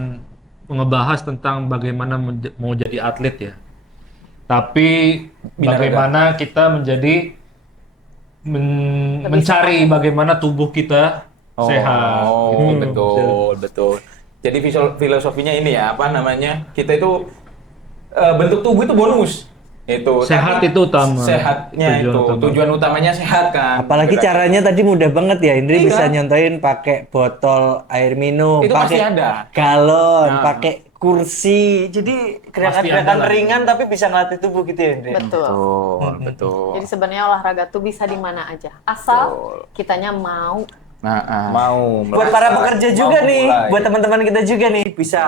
ngebahas tentang bagaimana mau jadi atlet ya. Tapi bagaimana kita menjadi mencari bagaimana tubuh kita sehat. Oh, gitu. betul. Jadi filosofinya ini ya, apa namanya? Kita itu bentuk tubuh itu bonus. Itu Sehat tapi itu utama. Sehatnya tujuan utamanya sehat kan. Apalagi Gitu kan. caranya tadi mudah banget ya, Indri Iya. bisa nyontoin pakai botol air minum, Itu pasti pakai ada. galon, Nah. pakai kursi. Jadi Pasti gerakan-gerakan ada lah. ringan tapi bisa ngelatih tubuh gitu ya, Indri. Betul. Betul. Jadi sebenarnya olahraga tuh bisa di mana aja. Asal kitanya mau. Nah, Mau. Buat merasa, para pekerja mau juga nih, mulai. buat teman-teman kita juga nih bisa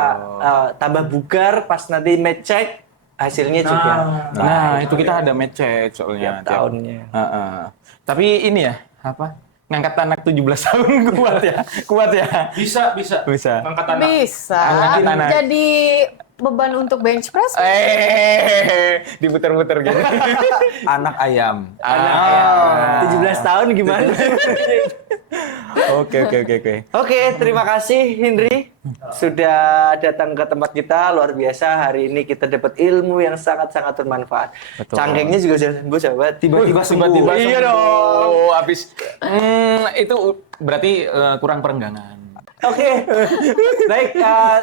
tambah bugar pas nanti match check hasilnya juga. nah, itu kita ada match check soalnya Tiap tahunnya. Tapi ini ya, apa? Ngangkat anak 17 tahun kuat ya. Bisa. Angkat anak. Bisa. Angkatin anak. Jadi beban untuk bench press. Diputer-puter gitu. Anak ayam. 17 tahun gimana? Oke. Oke, terima kasih Hindri sudah datang ke tempat kita, luar biasa. Hari ini kita dapat ilmu yang sangat-sangat bermanfaat. Betul. Cangkengnya juga sudah sembuh, sahabat. Tiba-tiba Iya dong. Habis itu berarti kurang perenggangan. Oke, baik.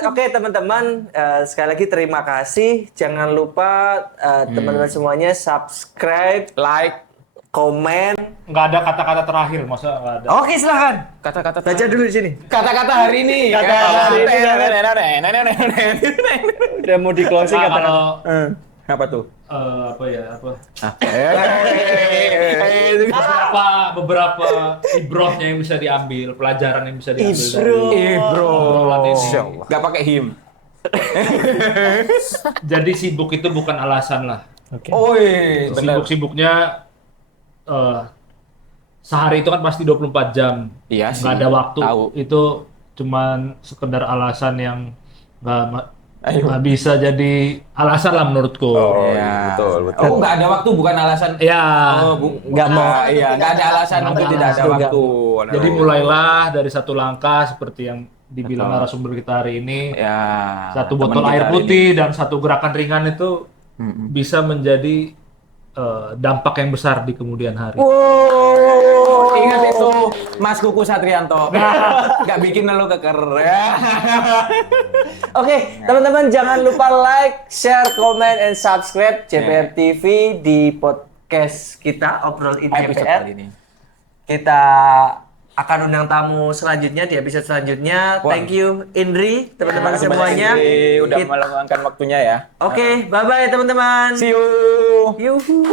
Oke teman-teman, sekali lagi terima kasih. Jangan lupa teman-teman semuanya subscribe, Like, komen. Nggak ada kata-kata terakhir, masa nggak ada? Oke, silakan. kata-kata Baca dulu di sini. kata-kata hari ini. Kata-kata hari ini, Udah mau di closing Nah, kata-kata. kalau Apa tuh? beberapa ibrohnya yang bisa diambil, pelajaran yang bisa diambil Ibro. obrolan ini. Gak pakai him. Jadi sibuk itu bukan alasan lah. Oh, benar. Sibuk-sibuknya sehari itu kan pasti 24 jam. Iya sih. Nggak ada waktu. Tahu. Itu cuman sekedar alasan yang nggak bisa jadi alasan lah menurutku. Oh, Iya. betul. Oh, nggak ada waktu bukan alasan. Ya. Nggak mau. Iya, nggak ada alasan Nggak untuk ada tidak ada alasan. waktu. Jadi mulailah dari satu langkah seperti yang dibilang Betul. narasumber kita hari ini. Ya. Satu teman botol kita air hari putih dan satu gerakan ringan itu bisa menjadi dampak yang besar di kemudian hari. Ingat itu Mas Kuku Satrianto. Nggak bikin lo keker ya. Oke, teman-teman jangan lupa like, share, comment, and subscribe JPR TV di podcast kita Obrol in Episode JPR. kali ini. Kita akan undang tamu selanjutnya di episode selanjutnya. Wah. Thank you Indri, teman-teman Terima kasih semuanya. banyak, Indri. Udah Kita- meluangkan waktunya ya. Oke, bye-bye teman-teman. See you. Yuhu.